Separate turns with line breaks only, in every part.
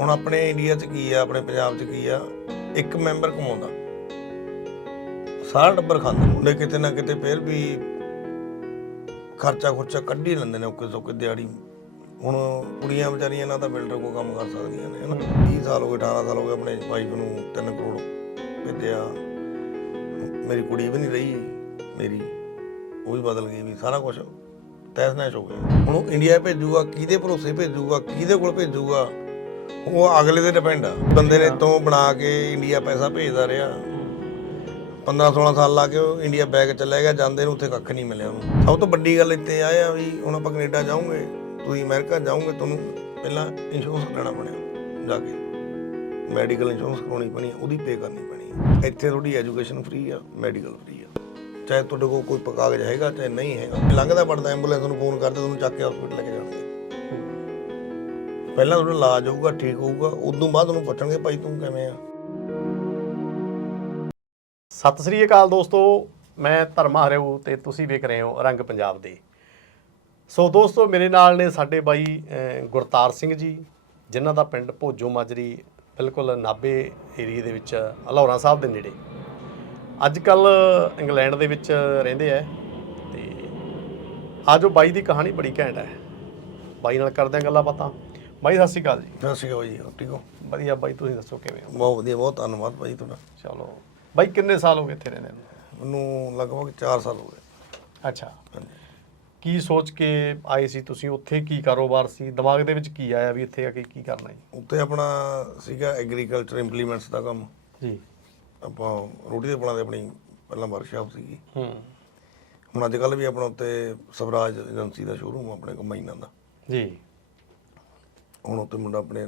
ਹੁਣ ਆਪਣੇ ਇੰਡੀਆ 'ਚ ਕੀ ਆ, ਆਪਣੇ ਪੰਜਾਬ 'ਚ ਕੀ ਆ, ਇੱਕ ਮੈਂਬਰ ਕਮਾਉਂਦਾ। ਸਾਰਾ ਟੱਬਰ ਖਾਂਦਾ, ਮੁੰਡੇ ਕਿਤੇ ਨਾ ਕਿਤੇ ਫਿਰ ਵੀ ਖਰਚਾ ਖੁਰਚਾ ਕੱਢ ਹੀ ਲੈਂਦੇ ਨੇ ਔਕੇ ਸੌਕੇ ਦਿਹਾੜੀ। ਹੁਣ ਕੁੜੀਆਂ ਵਿਚਾਰੀਆਂ ਨਾ ਤਾਂ ਬਿਲਡਰ ਕੋ ਕੰਮ ਕਰ ਸਕਦੀਆਂ ਨੇ, ਹਨਾ? 20 ਸਾਲ ਹੋ ਗਏ 18 ਸਾਲ ਹੋ ਗਏ ਆਪਣੇ ਵਾਈਫ ਨੂੰ 3 ਕਰੋੜ ਭੇਜਿਆ। ਮੇਰੀ ਕੁੜੀ ਵੀ ਨਹੀਂ ਰਹੀ, ਮੇਰੀ ਉਹ ਵੀ ਬਦਲ ਗਈ ਵੀ ਸਾਰਾ ਕੁਝ ਤਹਿਸ ਨਹਿਸ ਹੋ ਗਿਆ। ਹੁਣ ਉਹ ਇੰਡੀਆ ਭੇਜੂਗਾ, ਕਿਹਦੇ ਭਰੋਸੇ ਭੇਜੂਗਾ, ਕਿਹਦੇ ਕੋਲ ਭੇਜੂਗਾ? ਉਹ ਅਗਲੇ ਤੇ ਡਿਪੈਂਡ ਆ। ਬੰਦੇ ਨੇ ਤੋਂ ਬਣਾ ਕੇ ਇੰਡੀਆ ਪੈਸਾ ਭੇਜਦਾ ਰਿਹਾ। 15 16 ਸਾਲ ਲਾ ਕੇ ਉਹ ਇੰਡੀਆ ਬੈਗ ਚੱਲਿਆ ਗਿਆ ਜਾਂਦੇ ਨੂੰ ਉੱਥੇ ਕੱਖ ਨਹੀਂ ਮਿਲਿਆ ਉਹਨੂੰ। ਸਭ ਤੋਂ ਵੱਡੀ ਗੱਲ ਇੱਥੇ ਆਏ ਆ ਵੀ ਹੁਣ ਆਪਾਂ ਕੈਨੇਡਾ ਜਾਓਗੇ ਤੁਸੀਂ ਅਮਰੀਕਾ ਜਾਓਗੇ ਤੁਹਾਨੂੰ ਪਹਿਲਾਂ ਇੰਸ਼ੋਰੈਂਸ ਲੈਣਾ ਬਣਿਆ ਜਾ ਕੇ। ਮੈਡੀਕਲ ਇੰਸ਼ੋਰੈਂਸ ਕਰਾਉਣੀ ਪੈਣੀ ਉਹਦੀ ਪੇ ਕਰਨੀ ਪੈਣੀ। ਇੱਥੇ ਤੁਹਾਡੀ ਐਜੂਕੇਸ਼ਨ ਫ੍ਰੀ ਆ ਮੈਡੀਕਲ ਫ੍ਰੀ ਆ। ਚਾਹੇ ਤੁਹਾਡੇ ਕੋਲ ਕੋਈ ਕਾਗਜ਼ ਹੈਗਾ ਚਾਹੇ ਨਹੀਂ ਹੈਗਾ। ਲੰਘਦਾ ਪੜਦਾ ਐਂਬੂਲੈਂਸ ਨੂੰ ਫੋਨ ਕਰਦੇ ਤੁਹਾਨੂੰ ਚੱਕ ਕੇ ਹਸਪੀਟਲ ਲੈ ਕੇ ਪਹਿਲਾਂ ਤੁਹਾਡਾ ਇਲਾਜ ਹੋਊਗਾ, ਠੀਕ ਹੋਊਗਾ, ਉਦੋਂ ਬਾਅਦ ਉਹਨੂੰ ਪੁੱਛਣਗੇ ਭਾਈ ਤੂੰ ਕਿਵੇਂ ਆ।
ਸਤਿ ਸ੍ਰੀ ਅਕਾਲ ਦੋਸਤੋ, ਮੈਂ ਧਰਮਾ ਹਰਿਓ ਤੇ ਤੁਸੀਂ ਵੇਖ ਰਹੇ ਹੋ ਰੰਗ ਪੰਜਾਬ ਦੇ। ਸੋ ਦੋਸਤੋ, ਮੇਰੇ ਨਾਲ ਨੇ ਸਾਡੇ ਬਾਈ ਗੁਰਤਾਰ ਸਿੰਘ ਜੀ, ਜਿਨ੍ਹਾਂ ਦਾ ਪਿੰਡ ਭੋਜੋ ਮਾਜਰੀ, ਬਿਲਕੁਲ ਨਾਬੇ ਏਰੀਏ ਦੇ ਵਿੱਚ ਹਲੌਰਾ ਸਾਹਿਬ ਦੇ ਨੇੜੇ। ਅੱਜ ਕੱਲ ਇੰਗਲੈਂਡ ਦੇ ਵਿੱਚ ਰਹਿੰਦੇ ਆ, ਤੇ ਆਜੋ ਬਾਈ ਦੀ ਕਹਾਣੀ ਬੜੀ ਘੈਂਟ ਹੈ। ਬਾਈ ਨਾਲ ਕਰਦੇ ਹਾਂ ਗੱਲਾਂ ਬਾਤਾਂ। ਬਾਈ ਸਤਿ ਸ੍ਰੀ ਅਕਾਲ ਜੀ।
ਸਤਿ ਸ਼੍ਰੀ ਅਕਾਲ ਜੀ ਹੋਰ ਠੀਕ ਹੋ?
ਵਧੀਆ ਬਾਈ ਤੁਸੀਂ ਦੱਸੋ ਕਿਵੇਂ ਹੋ?
ਬਹੁਤ ਵਧੀਆ ਬਹੁਤ ਧੰਨਵਾਦ ਭਾਈ ਤੁਹਾਡਾ।
ਚਲੋ। ਬਾਈ ਕਿੰਨੇ ਸਾਲ ਹੋ ਗਏ ਇੱਥੇ ਰਹਿੰਦੇ ਨੂੰ?
ਮੈਨੂੰ ਲਗਭਗ 4 ਸਾਲ ਹੋ ਗਏ।
ਅੱਛਾ।
ਹਾਂਜੀ।
ਕੀ ਸੋਚ ਕੇ ਆਏ ਸੀ ਤੁਸੀਂ? ਉੱਥੇ ਕੀ ਕਾਰੋਬਾਰ ਸੀ? ਦਿਮਾਗ ਦੇ ਵਿੱਚ ਕੀ ਆਇਆ ਵੀ ਇੱਥੇ ਆ ਕੇ ਕੀ ਕਰਨਾ ਜੀ?
ਉੱਤੇ ਆਪਣਾ ਸੀਗਾ ਐਗਰੀਕਲਚਰ ਇੰਪਲੀਮੈਂਟਸ ਦਾ ਕੰਮ।
ਜੀ।
ਆਪਾਂ ਰੋਟੀ ਦੇ ਪੁਲਾਂ ਦੇ ਆਪਣੀ ਪਹਿਲਾਂ ਵਰਕਸ਼ਾਪ ਸੀਗੀ।
ਹੂੰ।
ਹੁਣ ਅੱਜ ਕੱਲ ਵੀ ਆਪਣਾ ਉੱਤੇ ਸਵਰਾਜ ਏਜੰਸੀ ਦਾ ਸ਼ੋਰੂਮ ਆਪਣੇ ਕੰਬਾਈਨਾਂ ਦਾ।
ਜੀ।
ਹੁਣ ਉੱਤੇ ਮੁੰਡਾ ਆਪਣੇ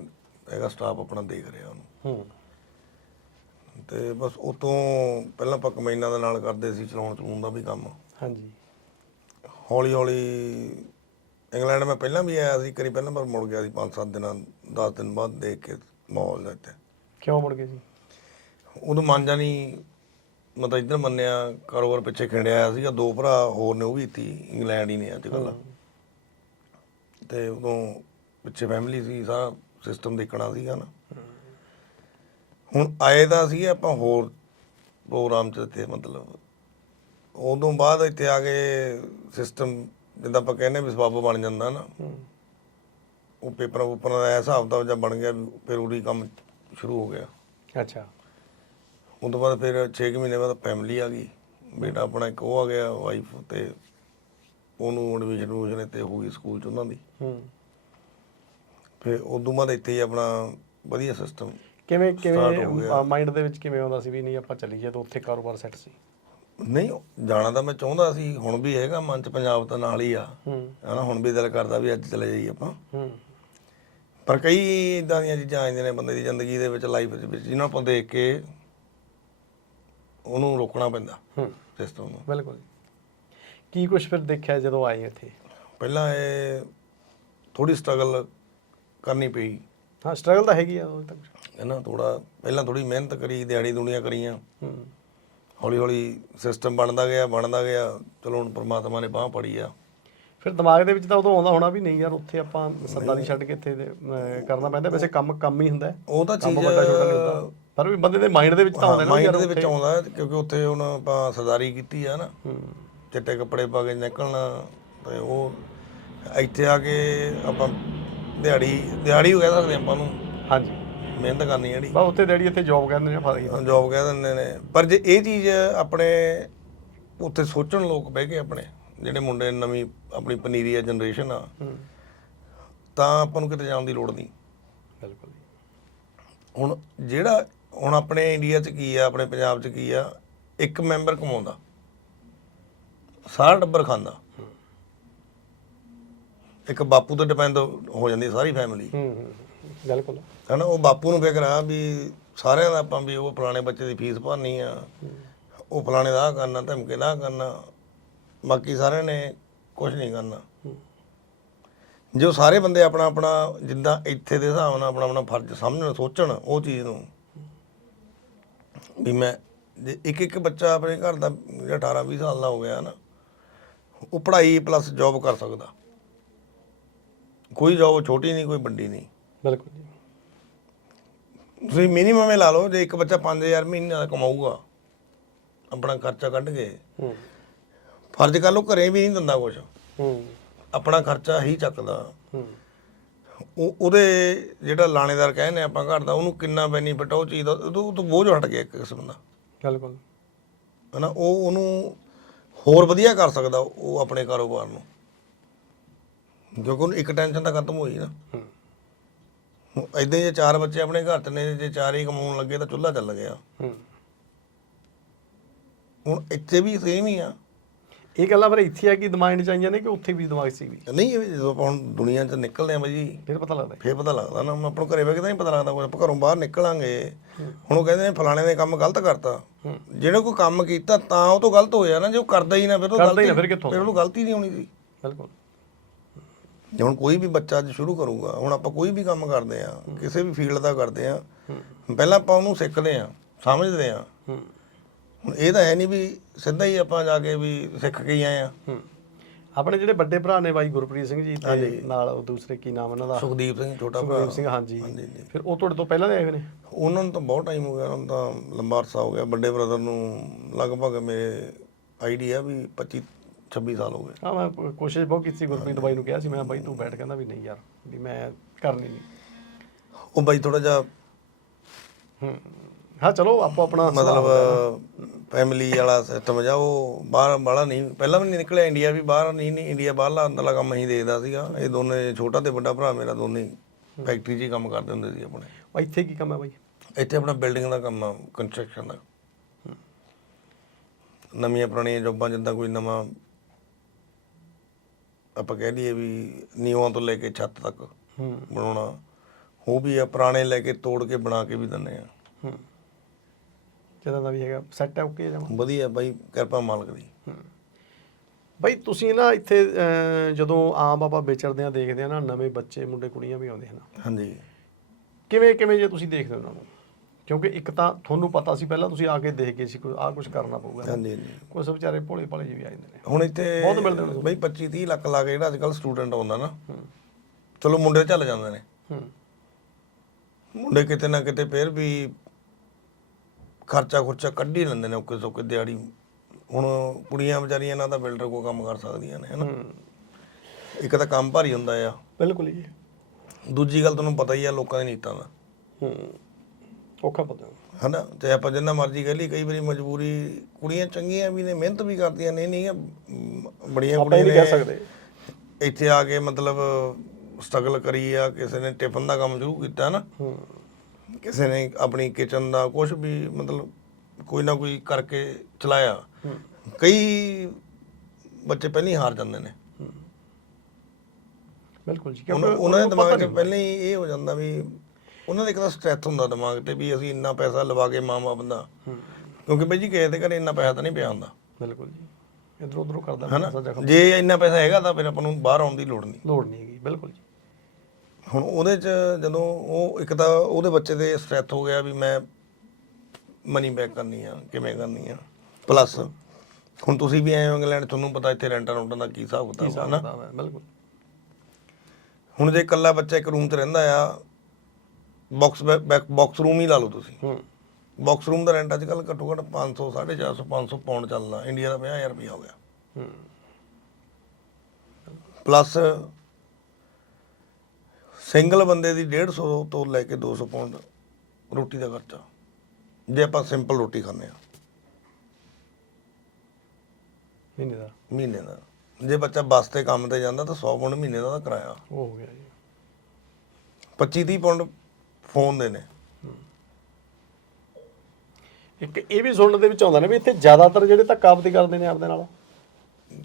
ਹੈਗਾ ਸਟਾਫ ਆਪਣਾ ਦੇਖ ਰਿਹਾ ਉਹਨੂੰ।
ਹੂੰ।
ਤੇ ਬਸ ਉਤੋਂ ਪਹਿਲਾਂ ਆਪਾਂ ਕੰਬਾਈਨਾਂ ਦਾ ਨਾਲ ਕਰਦੇ ਸੀ ਚਲਾਉਣ ਚਲਾਉਣ ਦਾ ਵੀ ਕੰਮ।
ਹਾਂਜੀ।
ਹੌਲੀ ਹੌਲੀ ਇੰਗਲੈਂਡ ਮੈਂ ਪਹਿਲਾਂ ਵੀ ਆਇਆ ਸੀ ਕਰੀ ਪਹਿਲਾਂ ਪਰ ਮੁੜ ਗਿਆ ਸੀ 5-7 ਦਿਨਾਂ 10 ਦਿਨ ਬਾਅਦ ਦੇਖ ਕੇ ਮਾਹੌਲ ਦਾ ਇੱਥੇ।
ਕਿਉਂ ਮੁੜ ਗਏ ਜੀ
ਉਦੋਂ ਮਨ ਜਾ ਨਹੀਂ ਮਤਲਬ ਇੱਧਰ ਮੰਨਿਆ ਕਾਰੋਬਾਰ ਪਿੱਛੇ ਖਿੰਡਿਆ ਆਇਆ ਸੀਗਾ ਦੋ ਭਰਾ ਹੋਰ ਨੇ ਉਹ ਵੀ ਇੱਥੇ ਇੰਗਲੈਂਡ ਹੀ ਨੇ ਅੱਜ ਕੱਲ੍ਹ। ਤੇ ਉਦੋਂ ਪਿੱਛੇ ਫੈਮਿਲੀ ਸੀ ਸਾਰਾ ਸਿਸਟਮ ਦੇਖਣਾ ਸੀਗਾ ਨਾ। ਹੁਣ ਆਏ ਤਾਂ ਸੀ ਆਪਾਂ ਹੋਰ ਪ੍ਰੋਗਰਾਮ ਚ ਇੱਥੇ ਮਤਲਬ ਉਦੋਂ ਬਾਅਦ ਇੱਥੇ ਆ ਕੇ ਸਿਸਟਮ ਜਿੱਦਾਂ ਆਪਾਂ ਕਹਿੰਦੇ ਵੀ ਸਬੱਬ ਬਣ ਜਾਂਦਾ ਨਾ। ਉਹ ਪੇਪਰਾਂ ਪੂਪਰਾਂ ਦਾ ਹਿਸਾਬ ਦਾ ਜਾਂ ਬਣ ਗਿਆ ਫਿਰ ਉਹਦੀ ਕੰਮ ਸ਼ੁਰੂ ਹੋ ਗਿਆ।
ਅੱਛਾ।
ਉਹ ਤੋਂ ਬਾਅਦ ਫਿਰ 6 ਮਹੀਨੇ ਬਾਅਦ ਫੈਮਿਲੀ ਆ ਗਈ। ਬੇਟਾ ਆਪਣਾ ਇੱਕ ਉਹ ਆ ਗਿਆ ਵਾਈਫ ਤੇ ਉਹਨੂੰ ਐਡਮਿਸ਼ਨ ਐਡਮਿਸ਼ਨ ਇੱਥੇ ਹੋ ਗਈ ਸਕੂਲ ਚ ਉਹਨਾਂ ਦੀ।
ਹੂੰ।
ਫਿਰ ਉਦੋਂ ਬਾਅਦ ਇੱਥੇ ਹੀ ਆਪਣਾ ਵਧੀਆ ਸਿਸਟਮ
ਕਿਵੇਂ ਕਿਵੇਂ। ਮਾਈਂਡ ਦੇ ਵਿੱਚ ਕਿਵੇਂ ਆਉਂਦਾ ਸੀ ਵੀ ਨਹੀਂ ਆਪਾਂ ਚੱਲੀਏ ਤਾਂ ਉੱਥੇ ਕਾਰੋਬਾਰ ਸੈੱਟ ਸੀ?
ਨਹੀਂ ਜਾਣਾ ਤਾਂ ਮੈਂ ਚਾਹੁੰਦਾ ਸੀ ਹੁਣ ਵੀ ਹੈਗਾ ਮਨ ਚ ਪੰਜਾਬ ਤਾਂ ਨਾਲ ਹੀ ਆ।
ਹੂੰ।
ਹਨਾ ਹੁਣ ਵੀ ਦਿਲ ਕਰਦਾ ਵੀ ਅੱਜ ਚਲੇ ਜਾਈਏ ਆਪਾਂ।
ਹੂੰ।
ਪਰ ਕਈ ਇਦਾਂ ਦੀਆਂ ਚੀਜ਼ਾਂ ਆਉਂਦੀਆਂ ਨੇ ਬੰਦੇ ਦੀ ਜ਼ਿੰਦਗੀ ਦੇ ਵਿੱਚ ਲਾਈਫ ਦੇ ਵਿੱਚ ਜਿਹਨਾਂ ਆਪਾਂ ਦੇਖ ਕੇ ਉਹਨੂੰ ਰੋਕਣਾ ਪੈਂਦਾ
ਹੂੰ।
ਸਿਸਟਮ ਨੂੰ।
ਬਿਲਕੁਲ ਕੀ ਕੁਝ ਫਿਰ ਦੇਖਿਆ ਜਦੋਂ ਆਏ ਇੱਥੇ?
ਪਹਿਲਾਂ ਇਹ ਥੋੜੀ ਸਟਰਗਲ ਕਰਨੀ ਪਈ।
ਹਾਂ ਸਟਰਗਲ ਤਾਂ ਹੈਗੀ ਆ ਉਹ ਤੱਕ
ਹੈ ਨਾ ਥੋੜਾ ਪਹਿਲਾਂ ਥੋੜੀ ਮਿਹਨਤ ਕਰੀ ਦਿਹਾੜੀ ਦੁਨੀਆ ਕਰੀਆਂ।
ਹੂੰ।
ਹੌਲੀ ਹੌਲੀ ਸਿਸਟਮ ਬਣਦਾ ਗਿਆ ਬਣਦਾ ਗਿਆ। ਚਲੋ ਹੁਣ ਪ੍ਰਮਾਤਮਾ ਨੇ ਬਾਹ ਪੜੀ ਆ।
ਫਿਰ ਦਿਮਾਗ ਦੇ ਵਿੱਚ ਤਾਂ ਉਦੋਂ ਆਉਂਦਾ ਹੋਣਾ ਵੀ ਨਹੀਂ ਯਾਰ ਉੱਥੇ ਆਪਾਂ ਸੱਦਾ ਨਹੀਂ। ਛੱਡ ਕੇ ਇੱਥੇ ਕਰਨਾ ਪੈਂਦਾ। ਵੈਸੇ ਕੰਮ ਕੰਮ ਹੀ ਹੁੰਦਾ।
ਉਹ ਤਾਂ ਚੀਜ਼
ਵੱਡਾ ਛੋਟਾ ਨਹੀਂ ਹੁੰਦਾ। ਪਰ ਵੀ ਬੰਦੇ ਦੇ ਮਾਈਂਡ ਦੇ ਵਿੱਚ ਤਾਂ ਆਉਂਦਾ ਨਾ
ਮਾਈਂਡ ਦੇ ਵਿੱਚ ਆਉਂਦਾ ਕਿਉਂਕਿ ਉੱਥੇ ਹੁਣ ਆਪਾਂ ਸਰਦਾਰੀ ਕੀਤੀ ਆ ਨਾ।
ਹੂੰ।
ਚਿੱਟੇ ਕੱਪੜੇ ਪਾ ਕੇ ਨਿਕਲਣਾ ਤੇ ਉਹ ਇੱਥੇ ਆ ਕੇ ਆਪਾਂ ਦਿਹਾੜੀ ਦਿਹਾੜੀ ਹੋ ਕਹਿ ਸਕਦੇ ਆਪਾਂ ਨੂੰ।
ਹਾਂਜੀ।
ਮਿਹਨਤ ਕਰਨੀ ਜਿਹੜੀ।
ਬਾ ਉੱਥੇ ਡੈਡੀ ਇੱਥੇ ਜੌਬ ਕਹਿੰਦੇ ਨੇ ਫਾਦੀ
ਜੌਬ ਕਹਿ ਦਿੰਦੇ ਨੇ। ਪਰ ਜੇ ਇਹ ਚੀਜ਼ ਆਪਣੇ ਉੱਥੇ ਸੋਚਣ ਲੋਕ ਬਹਿ ਕੇ ਆਪਣੇ ਜਿਹੜੇ ਮੁੰਡੇ ਨਵੀਂ ਆਪਣੀ ਪਨੀਰੀ ਆ ਜਨਰੇਸ਼ਨ ਆ ਤਾਂ ਆਪਾਂ ਨੂੰ ਕਿਤੇ ਜਾਣ ਦੀ ਲੋੜ ਨਹੀਂ।
ਬਿਲਕੁਲ
ਹੁਣ ਜਿਹੜਾ ਹੁਣ ਆਪਣੇ ਇੰਡੀਆ 'ਚ ਕੀ ਆ ਆਪਣੇ ਪੰਜਾਬ 'ਚ ਕੀ ਆ ਇੱਕ ਮੈਂਬਰ ਕਮਾਉਂਦਾ। ਸਾਰਾ ਟੱਬਰ ਖਾਂਦਾ। ਇੱਕ ਬਾਪੂ ਤੇ ਡਿਪੈਂਡ ਹੋ ਜਾਂਦੀ ਸਾਰੀ ਫੈਮਿਲੀ
ਹੂੰ ਹੂੰ ਬਿਲਕੁਲ।
ਹਨਾ ਉਹ ਬਾਪੂ ਨੂੰ ਫਿਕਰ ਆ ਵੀ ਸਾਰਿਆਂ ਦਾ ਆਪਾਂ ਵੀ ਉਹ ਫਲਾਣੇ ਬੱਚੇ ਦੀ ਫੀਸ ਭਰਨੀ ਆ ਉਹ ਫਲਾਣੇ ਦਾ ਆਹ ਕਰਨਾ ਧਮਕੇ ਦਾ ਆਹ ਕਰਨਾ ਬਾਕੀ ਸਾਰਿਆਂ ਨੇ ਕੁਝ ਨਹੀਂ ਕਰਨਾ। ਜੋ ਸਾਰੇ ਬੰਦੇ ਆਪਣਾ ਆਪਣਾ ਜਿੱਦਾਂ ਇੱਥੇ ਦੇ ਹਿਸਾਬ ਨਾਲ ਆਪਣਾ ਆਪਣਾ ਫਰਜ਼ ਸਮਝਣ ਸੋਚਣ ਉਹ ਚੀਜ਼ ਨੂੰ ਵੀ ਮੈਂ ਜੇ ਇੱਕ ਇੱਕ ਬੱਚਾ ਆਪਣੇ ਘਰ ਦਾ ਜਿਹੜਾ 18 20 ਸਾਲ ਦਾ ਹੋ ਗਿਆ ਨਾ ਉਹ ਪੜ੍ਹਾਈ ਪਲੱਸ ਜੌਬ ਕਰ ਸਕਦਾ। ਕੋਈ ਜੌਬ ਛੋਟੀ ਨਹੀਂ ਕੋਈ ਵੱਡੀ ਨਹੀਂ।
ਬਿਲਕੁਲ ਜੀ।
ਤੁਸੀਂ ਮਿਨੀਮਮ ਹੀ ਲਾ ਲਓ ਜੇ ਇੱਕ ਬੱਚਾ 5000 ਮਹੀਨੇ ਦਾ ਕਮਾਊਗਾ ਆਪਣਾ ਖਰਚਾ ਕੱਢ ਕੇ।
ਹੂੰ।
ਫਰਜ਼ ਕਰ ਲਓ ਘਰੇ ਵੀ ਨਹੀਂ ਦਿੰਦਾ ਕੁਝ
ਹੂੰ।
ਆਪਣਾ ਖਰਚਾ ਹੀ ਚੱਕਦਾ।
ਹੂੰ।
ਉਹ ਉਹਦੇ ਜਿਹੜਾ ਲਾਣੇਦਾਰ ਕਹਿੰਦੇ ਆਪਾਂ ਘਰ ਦਾ ਉਹਨੂੰ ਕਿੰਨਾ ਬੈਨੀਫਿਟ ਉਹ ਚੀਜ਼ ਦਾ ਉਹ ਤੋਂ- ਉਹ ਤੋਂ ਬੋਝ ਹਟ ਗਿਆ ਇੱਕ ਕਿਸਮ ਦਾ।
ਬਿਲਕੁਲ।
ਹਨਾ ਉਹ ਉਹਨੂੰ ਹੋਰ ਵਧੀਆ ਕਰ ਸਕਦਾ ਉਹ ਆਪਣੇ ਕਾਰੋਬਾਰ ਨੂੰ। ਉਹਨੂੰ ਇੱਕ ਟੈਨਸ਼ਨ ਤਾਂ ਖਤਮ ਹੋਈ ਨਾ।
ਹੀ।
ਜੇ ਚਾਰ ਬੱਚੇ ਆਪਣੇ ਘਰ 'ਚ ਨੇ ਜੇ ਚਾਰ ਹੀ ਕਮਾਉਣ ਲੱਗੇ ਤਾਂ ਚੁੱਲ੍ਹਾ ਚੱਲ ਗਿਆ।
ਹੂੰ।
ਹੁਣ ਇੱਥੇ ਵੀ ਸੇਮ ਹੀ ਆ।
ਇਹ ਗੱਲਾਂ ਫਿਰ ਇੱਥੇ ਆ ਕਿ ਦਿਮਾਗ ਨਹੀਂ ਚਾਹੀਆਂ ਨੇ ਕਿ ਉੱਥੇ ਵੀ ਦਿਮਾਗ ਸੀ ਵੀ?
ਨਹੀਂ ਇਹ ਜਦੋਂ ਆਪਾਂ ਦੁਨੀਆ 'ਚ ਨਿਕਲਦੇ ਆ ਬਾਈ
ਫਿਰ ਪਤਾ ਲੱਗਦਾ।
ਫੇਰ ਪਤਾ ਲੱਗਦਾ ਨਾ। ਹੁਣ ਆਪਾਂ ਨੂੰ ਘਰੇ ਬਹਿ ਕੇ ਤਾਂ ਨਹੀਂ ਪਤਾ ਲੱਗਦਾ ਕੁਝ ਆਪਾਂ ਘਰੋਂ ਬਾਹਰ ਨਿਕਲਾਂਗੇ। ਹੁਣ ਉਹ ਕਹਿੰਦੇ ਨੇ ਫਲਾਣੇ ਨੇ ਕੰਮ ਗਲਤ ਕਰਤਾ। ਜਿਹੜੇ ਕੋਈ ਕੰਮ ਕੀਤਾ ਤਾਂ ਉਹ ਤੋਂ ਗਲਤ ਹੋਇਆ ਨਾ। ਜੇ ਉਹ ਕਰਦਾ ਹੀ ਨਾ ਫਿਰ ਉਹ ਗਲਤੀ
ਨਾ, ਫਿਰ ਕਿੱਥੋਂ?
ਫਿਰ ਉਹਨੂੰ ਗਲਤੀ ਨਹੀਂ ਹੋਣੀ ਸੀ।
ਬਿਲਕੁਲ।
ਜੇ ਹੁਣ ਕੋਈ ਵੀ ਬੱਚਾ ਅੱਜ ਸ਼ੁਰੂ ਕਰੂਗਾ ਹੁਣ ਆਪਾਂ ਕੋਈ ਵੀ ਕੰਮ ਕਰਦੇ ਆ ਕਿਸੇ ਵੀ ਫੀਲਡ ਦਾ ਕਰਦੇ ਆ ਪਹਿਲਾਂ ਆਪਾਂ ਉਹਨੂੰ ਸਿੱਖਦੇ ਆ ਸਮਝਦੇ ਆ ਹੁਣ ਇਹ ਤਾਂ ਹੈ ਨਹੀਂ ਵੀ ਸਿੱਧਾ ਹੀ ਆਪਾਂ ਜਾ ਕੇ ਵੀ ਸਿੱਖ ਕੇ ਹੀ ਆਏ ਆ
ਆਪਣੇ ਜਿਹੜੇ ਵੱਡੇ ਭਰਾ ਨੇ ਬਾਈ ਗੁਰਪ੍ਰੀਤ ਸਿੰਘ ਜੀ ਤੇ ਨਾਲ ਉਹ ਦੂਸਰੇ ਕੀ ਨਾਮ ਉਹਨਾਂ ਦਾ?
ਸੁਖਦੀਪ ਸਿੰਘ ਛੋਟਾ ਭਰਾ।
ਸੁਖਦੇਵ ਸਿੰਘ ਹਾਂਜੀ। ਫਿਰ ਉਹ ਤੁਹਾਡੇ ਤੋਂ ਪਹਿਲਾਂ ਦੇ ਆਏ ਹੋਏ ਨੇ?
ਉਹਨਾਂ ਨੂੰ ਤਾਂ ਬਹੁਤ ਟਾਈਮ ਹੋ ਗਿਆ ਉਹਨਾਂ ਤਾਂ ਲੰਬਾ ਅਰਸਾ ਹੋ ਗਿਆ। ਵੱਡੇ ਬ੍ਰਦਰ ਨੂੰ ਲਗਭਗ ਮੇਰੇ ਆਈਡੀਆ ਵੀ 25 26 ਸਾਲ ਹੋ ਗਏ।
ਹਾਂ ਮੈਂ ਕੋਸ਼ਿਸ਼ ਬਹੁਤ ਕੀਤੀ ਗੁਰਪ੍ਰੀਤ ਬਾਈ ਨੂੰ ਕਿਹਾ ਸੀ ਮੈਂ ਬਾਈ ਤੂੰ ਬੈਠ ਕਹਿੰਦਾ ਵੀ ਨਹੀਂ ਯਾਰ ਵੀ ਮੈਂ ਕਰਨੀ ਨਹੀਂ।
ਉਹ ਬਾਈ ਥੋੜਾ ਜਿਹਾ
ਹੂੰ ਹਾਂ ਚਲੋ ਆਪੋ ਆਪਣਾ
ਮਤਲਬ ਫੈਮਿਲੀ ਵਾਲਾ ਸਿਸਟਮ ਜਾ ਉਹ ਬਾਹਰ ਬਾਹਲਾ ਨਹੀਂ ਪਹਿਲਾਂ ਵੀ ਨਹੀਂ ਨਿਕਲਿਆ ਇੰਡੀਆ ਵੀ ਬਾਹਰ ਨਹੀਂ ਨਹੀਂ ਇੰਡੀਆ ਬਾਹਰਲਾ ਅੰਦਰਲਾ ਕੰਮ ਹੀ ਦੇਖਦਾ ਸੀਗਾ। ਇਹ ਦੋਨੇ ਛੋਟਾ ਤੇ ਵੱਡਾ ਭਰਾ ਮੇਰਾ ਦੋਨੇ ਫੈਕਟਰੀ 'ਚ ਹੀ ਕੰਮ ਕਰਦੇ ਹੁੰਦੇ ਸੀ ਆਪਣੇ।
ਬਾਈ ਇੱਥੇ ਕੀ ਕੰਮ ਹੈ ਬਾਈ?
ਇੱਥੇ ਆਪਣਾ ਬਿਲਡਿੰਗ ਦਾ ਕੰਮ ਆ ਕੰਸਟਰਕਸ਼ਨ ਦਾ। ਨਵੀਆਂ ਪੁਰਾਣੀਆਂ ਜੋਬਾਂ ਜਿੱਦਾਂ ਕੋਈ ਨਵਾਂ ਆਪਾਂ ਕਹਿ ਲਈਏ ਵੀ ਨੀਵਾਂ ਤੋਂ ਲੈ ਕੇ ਛੱਤ ਤੱਕ
ਹੂੰ।
ਬਣਾਉਣਾ ਉਹ ਵੀ ਆ ਪੁਰਾਣੇ ਲੈ ਕੇ ਤੋੜ ਕੇ ਬਣਾ ਕੇ ਵੀ ਦਿੰਦੇ ਆ।
ਹੂੰ। ਜਿੱਦਾਂ ਦਾ ਵੀ ਹੈਗਾ ਸੈੱਟ ਹੈ ਓਕੇ ਜਮਾ?
ਵਧੀਆ ਬਾਈ ਕਿਰਪਾ ਮਾਲਕ ਦੀ।
ਬਾਈ ਤੁਸੀਂ ਨਾ ਇੱਥੇ ਅਹ, ਜਦੋਂ ਆਮ ਆਪਾਂ ਵਿਚਰਦੇ ਆ ਦੇਖਦੇ ਆ ਨਾ ਨਵੇਂ ਬੱਚੇ ਮੁੰਡੇ ਕੁੜੀਆਂ ਵੀ ਆਉਂਦੇ ਹਨ।
ਹਾਂਜੀ।
ਕਿਵੇਂ ਕਿਵੇਂ ਜੇ ਤੁਸੀਂ ਦੇਖਦੇ ਹੋ ਉਹਨਾਂ ਨੂੰ? ਕਿਉਂਕਿ ਇੱਕ ਤਾਂ ਤੁਹਾਨੂੰ ਪਤਾ ਸੀ ਪਹਿਲਾਂ ਤੁਸੀਂ ਆ ਕੇ ਦੇਖ ਗਏ ਸੀ ਕੋਈ ਆਹ ਕੁਝ ਕਰਨਾ ਪਊਗਾ।
ਹਾਂਜੀ ਹਾਂਜੀ।
ਕੁਝ ਵਿਚਾਰੇ ਭੋਲੇ ਭਾਲੇ ਜਿਹੇ ਵੀ ਆ ਜਾਂਦੇ ਨੇ।
ਹੁਣ ਇੱਥੇ
ਬਹੁਤ ਮਿਲਦੇ ਨੇ
ਬਈ 25 30 ਲੱਖ ਲਾ ਕੇ ਜਿਹੜਾ ਅੱਜ ਕੱਲ ਸਟੂਡੈਂਟ ਆਉਂਦਾ ਨਾ ਚਲੋ ਮੁੰਡੇ ਚੱਲ ਜਾਂਦੇ ਨੇ। ਮੁੰਡੇ ਕਿਤੇ ਨਾ ਕਿਤੇ ਫੇਰ ਵੀ ਖਰਚਾ ਖੁਰਚਾ ਕੱਢ ਹੀ ਲੈਂਦੇ ਨੇ ਔਕੇ ਸੌਕੇ ਦਿਹਾੜੀ। ਹੁਣ ਕੁੜੀਆਂ ਵਿਚਾਰੀਆਂ ਨਾਲ ਤਾਂ ਬਿਲਡਰ ਕੋ ਕੰਮ ਕਰ ਸਕਦੀਆਂ ਨੇ ਹਨਾ। ਇੱਕ ਤਾਂ ਕੰਮ ਭਾਰੀ ਹੁੰਦਾ ਆ।
ਬਿਲਕੁਲ ਜੀ।
ਦੂਜੀ ਗੱਲ ਤੁਹਾਨੂੰ ਪਤਾ ਹੀ ਆ ਲੋਕਾਂ ਦੀ ਨੀਤਾਂ ਦਾ।
ਹੂੰ। ਔਖਾ ਪਤਾ
ਹਨਾ ਤੇ ਆਪਾਂ ਜਿੰਨਾ ਮਰਜ਼ੀ ਕਹਿ ਲਈ ਕਈ ਵਾਰੀ ਮਜਬੂਰੀ ਕੁੜੀਆਂ ਚੰਗੀਆਂ ਵੀ ਨੇ ਮਿਹਨਤ ਵੀ ਕਰਦੀਆਂ ਨੇ ਨਹੀਂ ਬੜੀਆਂ
ਆਪਾਂ ਇਹ
ਕੁੜੀਆਂ
ਨਹੀਂ ਕਹਿ
ਨੇ।
ਸਕਦੇ।
ਇੱਥੇ ਆ ਕੇ ਮਤਲਬ ਸਟਰਗਲ ਕਰੀ ਆ ਕਿਸੇ ਨੇ ਟਿਫਨ ਦਾ ਕੰਮ ਸ਼ੁਰੂ ਕੀਤਾ ਨਾ
ਹੂੰ।
ਕਿਸੇ ਨੇ ਆਪਣੀ ਕਿਚਨ ਦਾ ਕੁਝ ਵੀ ਮਤਲਬ ਕੋਈ ਨਾ ਕੋਈ ਕਰਕੇ ਚਲਾਇਆ।
ਹੂੰ।
ਕਈ ਬੱਚੇ ਪਹਿਲਾਂ ਹੀ ਹਾਰ ਜਾਂਦੇ ਨੇ।
ਬਿਲਕੁਲ ਜੀ
ਉਹਨਾਂ
ਕਿਉਂਕਿ
ਉਹਨਾਂ ਦੇ ਦਿਮਾਗ 'ਚ ਪਹਿਲਾਂ ਹੀ ਇਹ ਹੋ ਜਾਂਦਾ ਵੀ ਉਹਨਾਂ ਦਾ ਇੱਕ ਤਾਂ ਸਟ੍ਰੈਸ ਹੁੰਦਾ ਦਿਮਾਗ ਤੇ ਵੀ ਅਸੀਂ ਇੰਨਾ ਪੈਸਾ ਲਵਾ ਕੇ ਮਾਂ-ਬਾਪ ਦਾ।
ਹੂੰ।
ਕਿਉਂਕਿ ਬਈ ਜੀ ਕਿਸੇ ਦੇ ਘਰੇ ਇੰਨਾ ਪੈਸਾ ਤਾਂ ਨਹੀਂ ਪਿਆ ਹੁੰਦਾ।
ਬਿਲਕੁਲ ਜੀ। ਇਧਰ ਉਧਰੋਂ ਕਰਦਾ ਪੈਸਾ ਜ਼ਖਮ।
ਜੇ ਇੰਨਾ ਪੈਸਾ ਹੈਗਾ ਤਾਂ ਫਿਰ ਆਪਾਂ ਨੂੰ ਬਾਹਰ ਆਉਣ ਦੀ ਲੋੜ ਨਹੀਂ।
ਲੋੜ ਨਹੀਂ ਹੈਗੀ ਬਿਲਕੁਲ ਜੀ।
ਹੁਣ ਉਹਦੇ 'ਚ ਜਦੋਂ ਉਹ ਇੱਕ ਤਾਂ ਉਹਦੇ ਬੱਚੇ ਦੇ ਸਟ੍ਰੈਸ ਹੋ ਗਿਆ ਵੀ ਮੈਂ ਮਨੀ ਬੈਕ ਕਰਨੀ ਆ ਕਿਵੇਂ ਕਰਨੀ ਆ ਪਲੱਸ ਹੁਣ ਤੁਸੀਂ ਵੀ ਆਏ ਹੋ ਇੰਗਲੈਂਡ ਤੁਹਾਨੂੰ ਪਤਾ ਇੱਥੇ ਰੈਂਟਾਂ ਰੂਟਾਂ ਦਾ ਕੀ ਹਿਸਾਬ ਕਿਤਾਬ
ਹਿਸਾਬ
ਨਾ
ਹੈ ਬਿਲਕੁਲ।
ਹੁਣ ਜੇ ਇਕੱਲਾ ਬੱਚਾ ਇੱਕ ਰੂਮ 'ਚ ਰਹਿੰਦਾ ਆ ਬਾਕਸ ਬਾਕਸ ਰੂਮ ਹੀ ਲਾ ਲਓ ਤੁਸੀਂ।
ਹੂੰ।
ਬਾਕਸ ਰੂਮ ਦਾ ਰੈਂਟ ਅੱਜ ਕੱਲ ਘੱਟੋ ਘੱਟ 500 450 500 ਪਾਉਂਡ ਚੱਲਦਾ ਇੰਡੀਆ ਦਾ 50000 ਰੁਪਇਆ ਹੋ ਗਿਆ।
ਹੂੰ।
ਪਲੱਸ ਸਿੰਗਲ ਬੰਦੇ ਦੀ 150 ਤੋਂ ਲੈ ਕੇ 200 ਪਾਉਂਡ ਰੋਟੀ ਦਾ ਖਰਚਾ। ਜੇ ਆਪਾਂ ਸਿੰਪਲ ਰੋਟੀ ਖਾਂਦੇ ਆ
ਮਹੀਨੇ ਦਾ।
ਮਹੀਨੇ ਦਾ। ਜੇ ਬੱਚਾ ਬੱਸ ਤੇ ਕੰਮ ਤੇ ਜਾਂਦਾ ਤਾਂ 100 ਪਾਉਂਡ ਮਹੀਨੇ ਦਾ ਤਾਂ ਕਿਰਾਇਆ।
ਉਹ ਹੋ ਗਿਆ ਜੀ।
25 30 ਪਾਉਂਡ ਫੋਨ ਦੇ ਨੇ।
ਇੱਕ ਇਹ ਵੀ ਸੁਣਨ ਦੇ ਵਿੱਚ ਆਉਂਦਾ ਨੇ ਵੀ ਇੱਥੇ ਜ਼ਿਆਦਾਤਰ ਜਿਹੜੇ ਧੱਕਾਬਦੀ ਕਰਦੇ ਨੇ ਆਪਦੇ ਨਾਲ।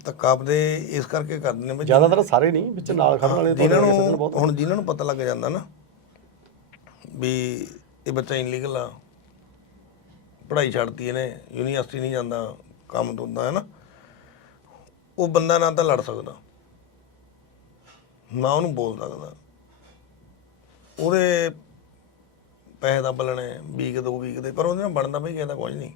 ਤਾਂ ਕਾਬ ਦੇ ਇਸ ਕਰਕੇ ਕਰਦੇ ਨੇ ਵੀ
ਜ਼ਿਆਦਾਤਰ ਸਾਰੇ ਨਹੀਂ ਵਿੱਚ ਨਾਲ ਖੜਨ ਵਾਲੇ
ਜਿਨ੍ਹਾਂ ਨੂੰ ਹੁਣ ਜਿਨ੍ਹਾਂ ਨੂੰ ਪਤਾ ਲੱਗ ਜਾਂਦਾ ਨਾ ਵੀ ਇਹ ਬੱਚਾ ਇਨਲੀਗਲ ਆ ਪੜ੍ਹਾਈ ਛੱਡਤੀ ਇਹਨੇ ਯੂਨੀਵਰਸਿਟੀ ਨਹੀਂ ਜਾਂਦਾ ਕੰਮ ਤੁੰਦਾ ਹੈ ਨਾ ਉਹ ਬੰਦਾ ਨਾ ਤਾਂ ਲੜ ਸਕਦਾ ਨਾ ਉਹਨੂੰ ਬੋਲ ਸਕਦਾ। ਉਹਦੇ ਪੈਸੇ ਦਾ ਬਲਣੇ ਵੀਕ ਦੋ ਵੀਕ ਦੇ ਪਰ ਉਹਦੇ ਨਾਲ ਬਣਦਾ ਬਈ ਕਿਸੇ ਦਾ ਕੁਝ ਨਹੀਂ।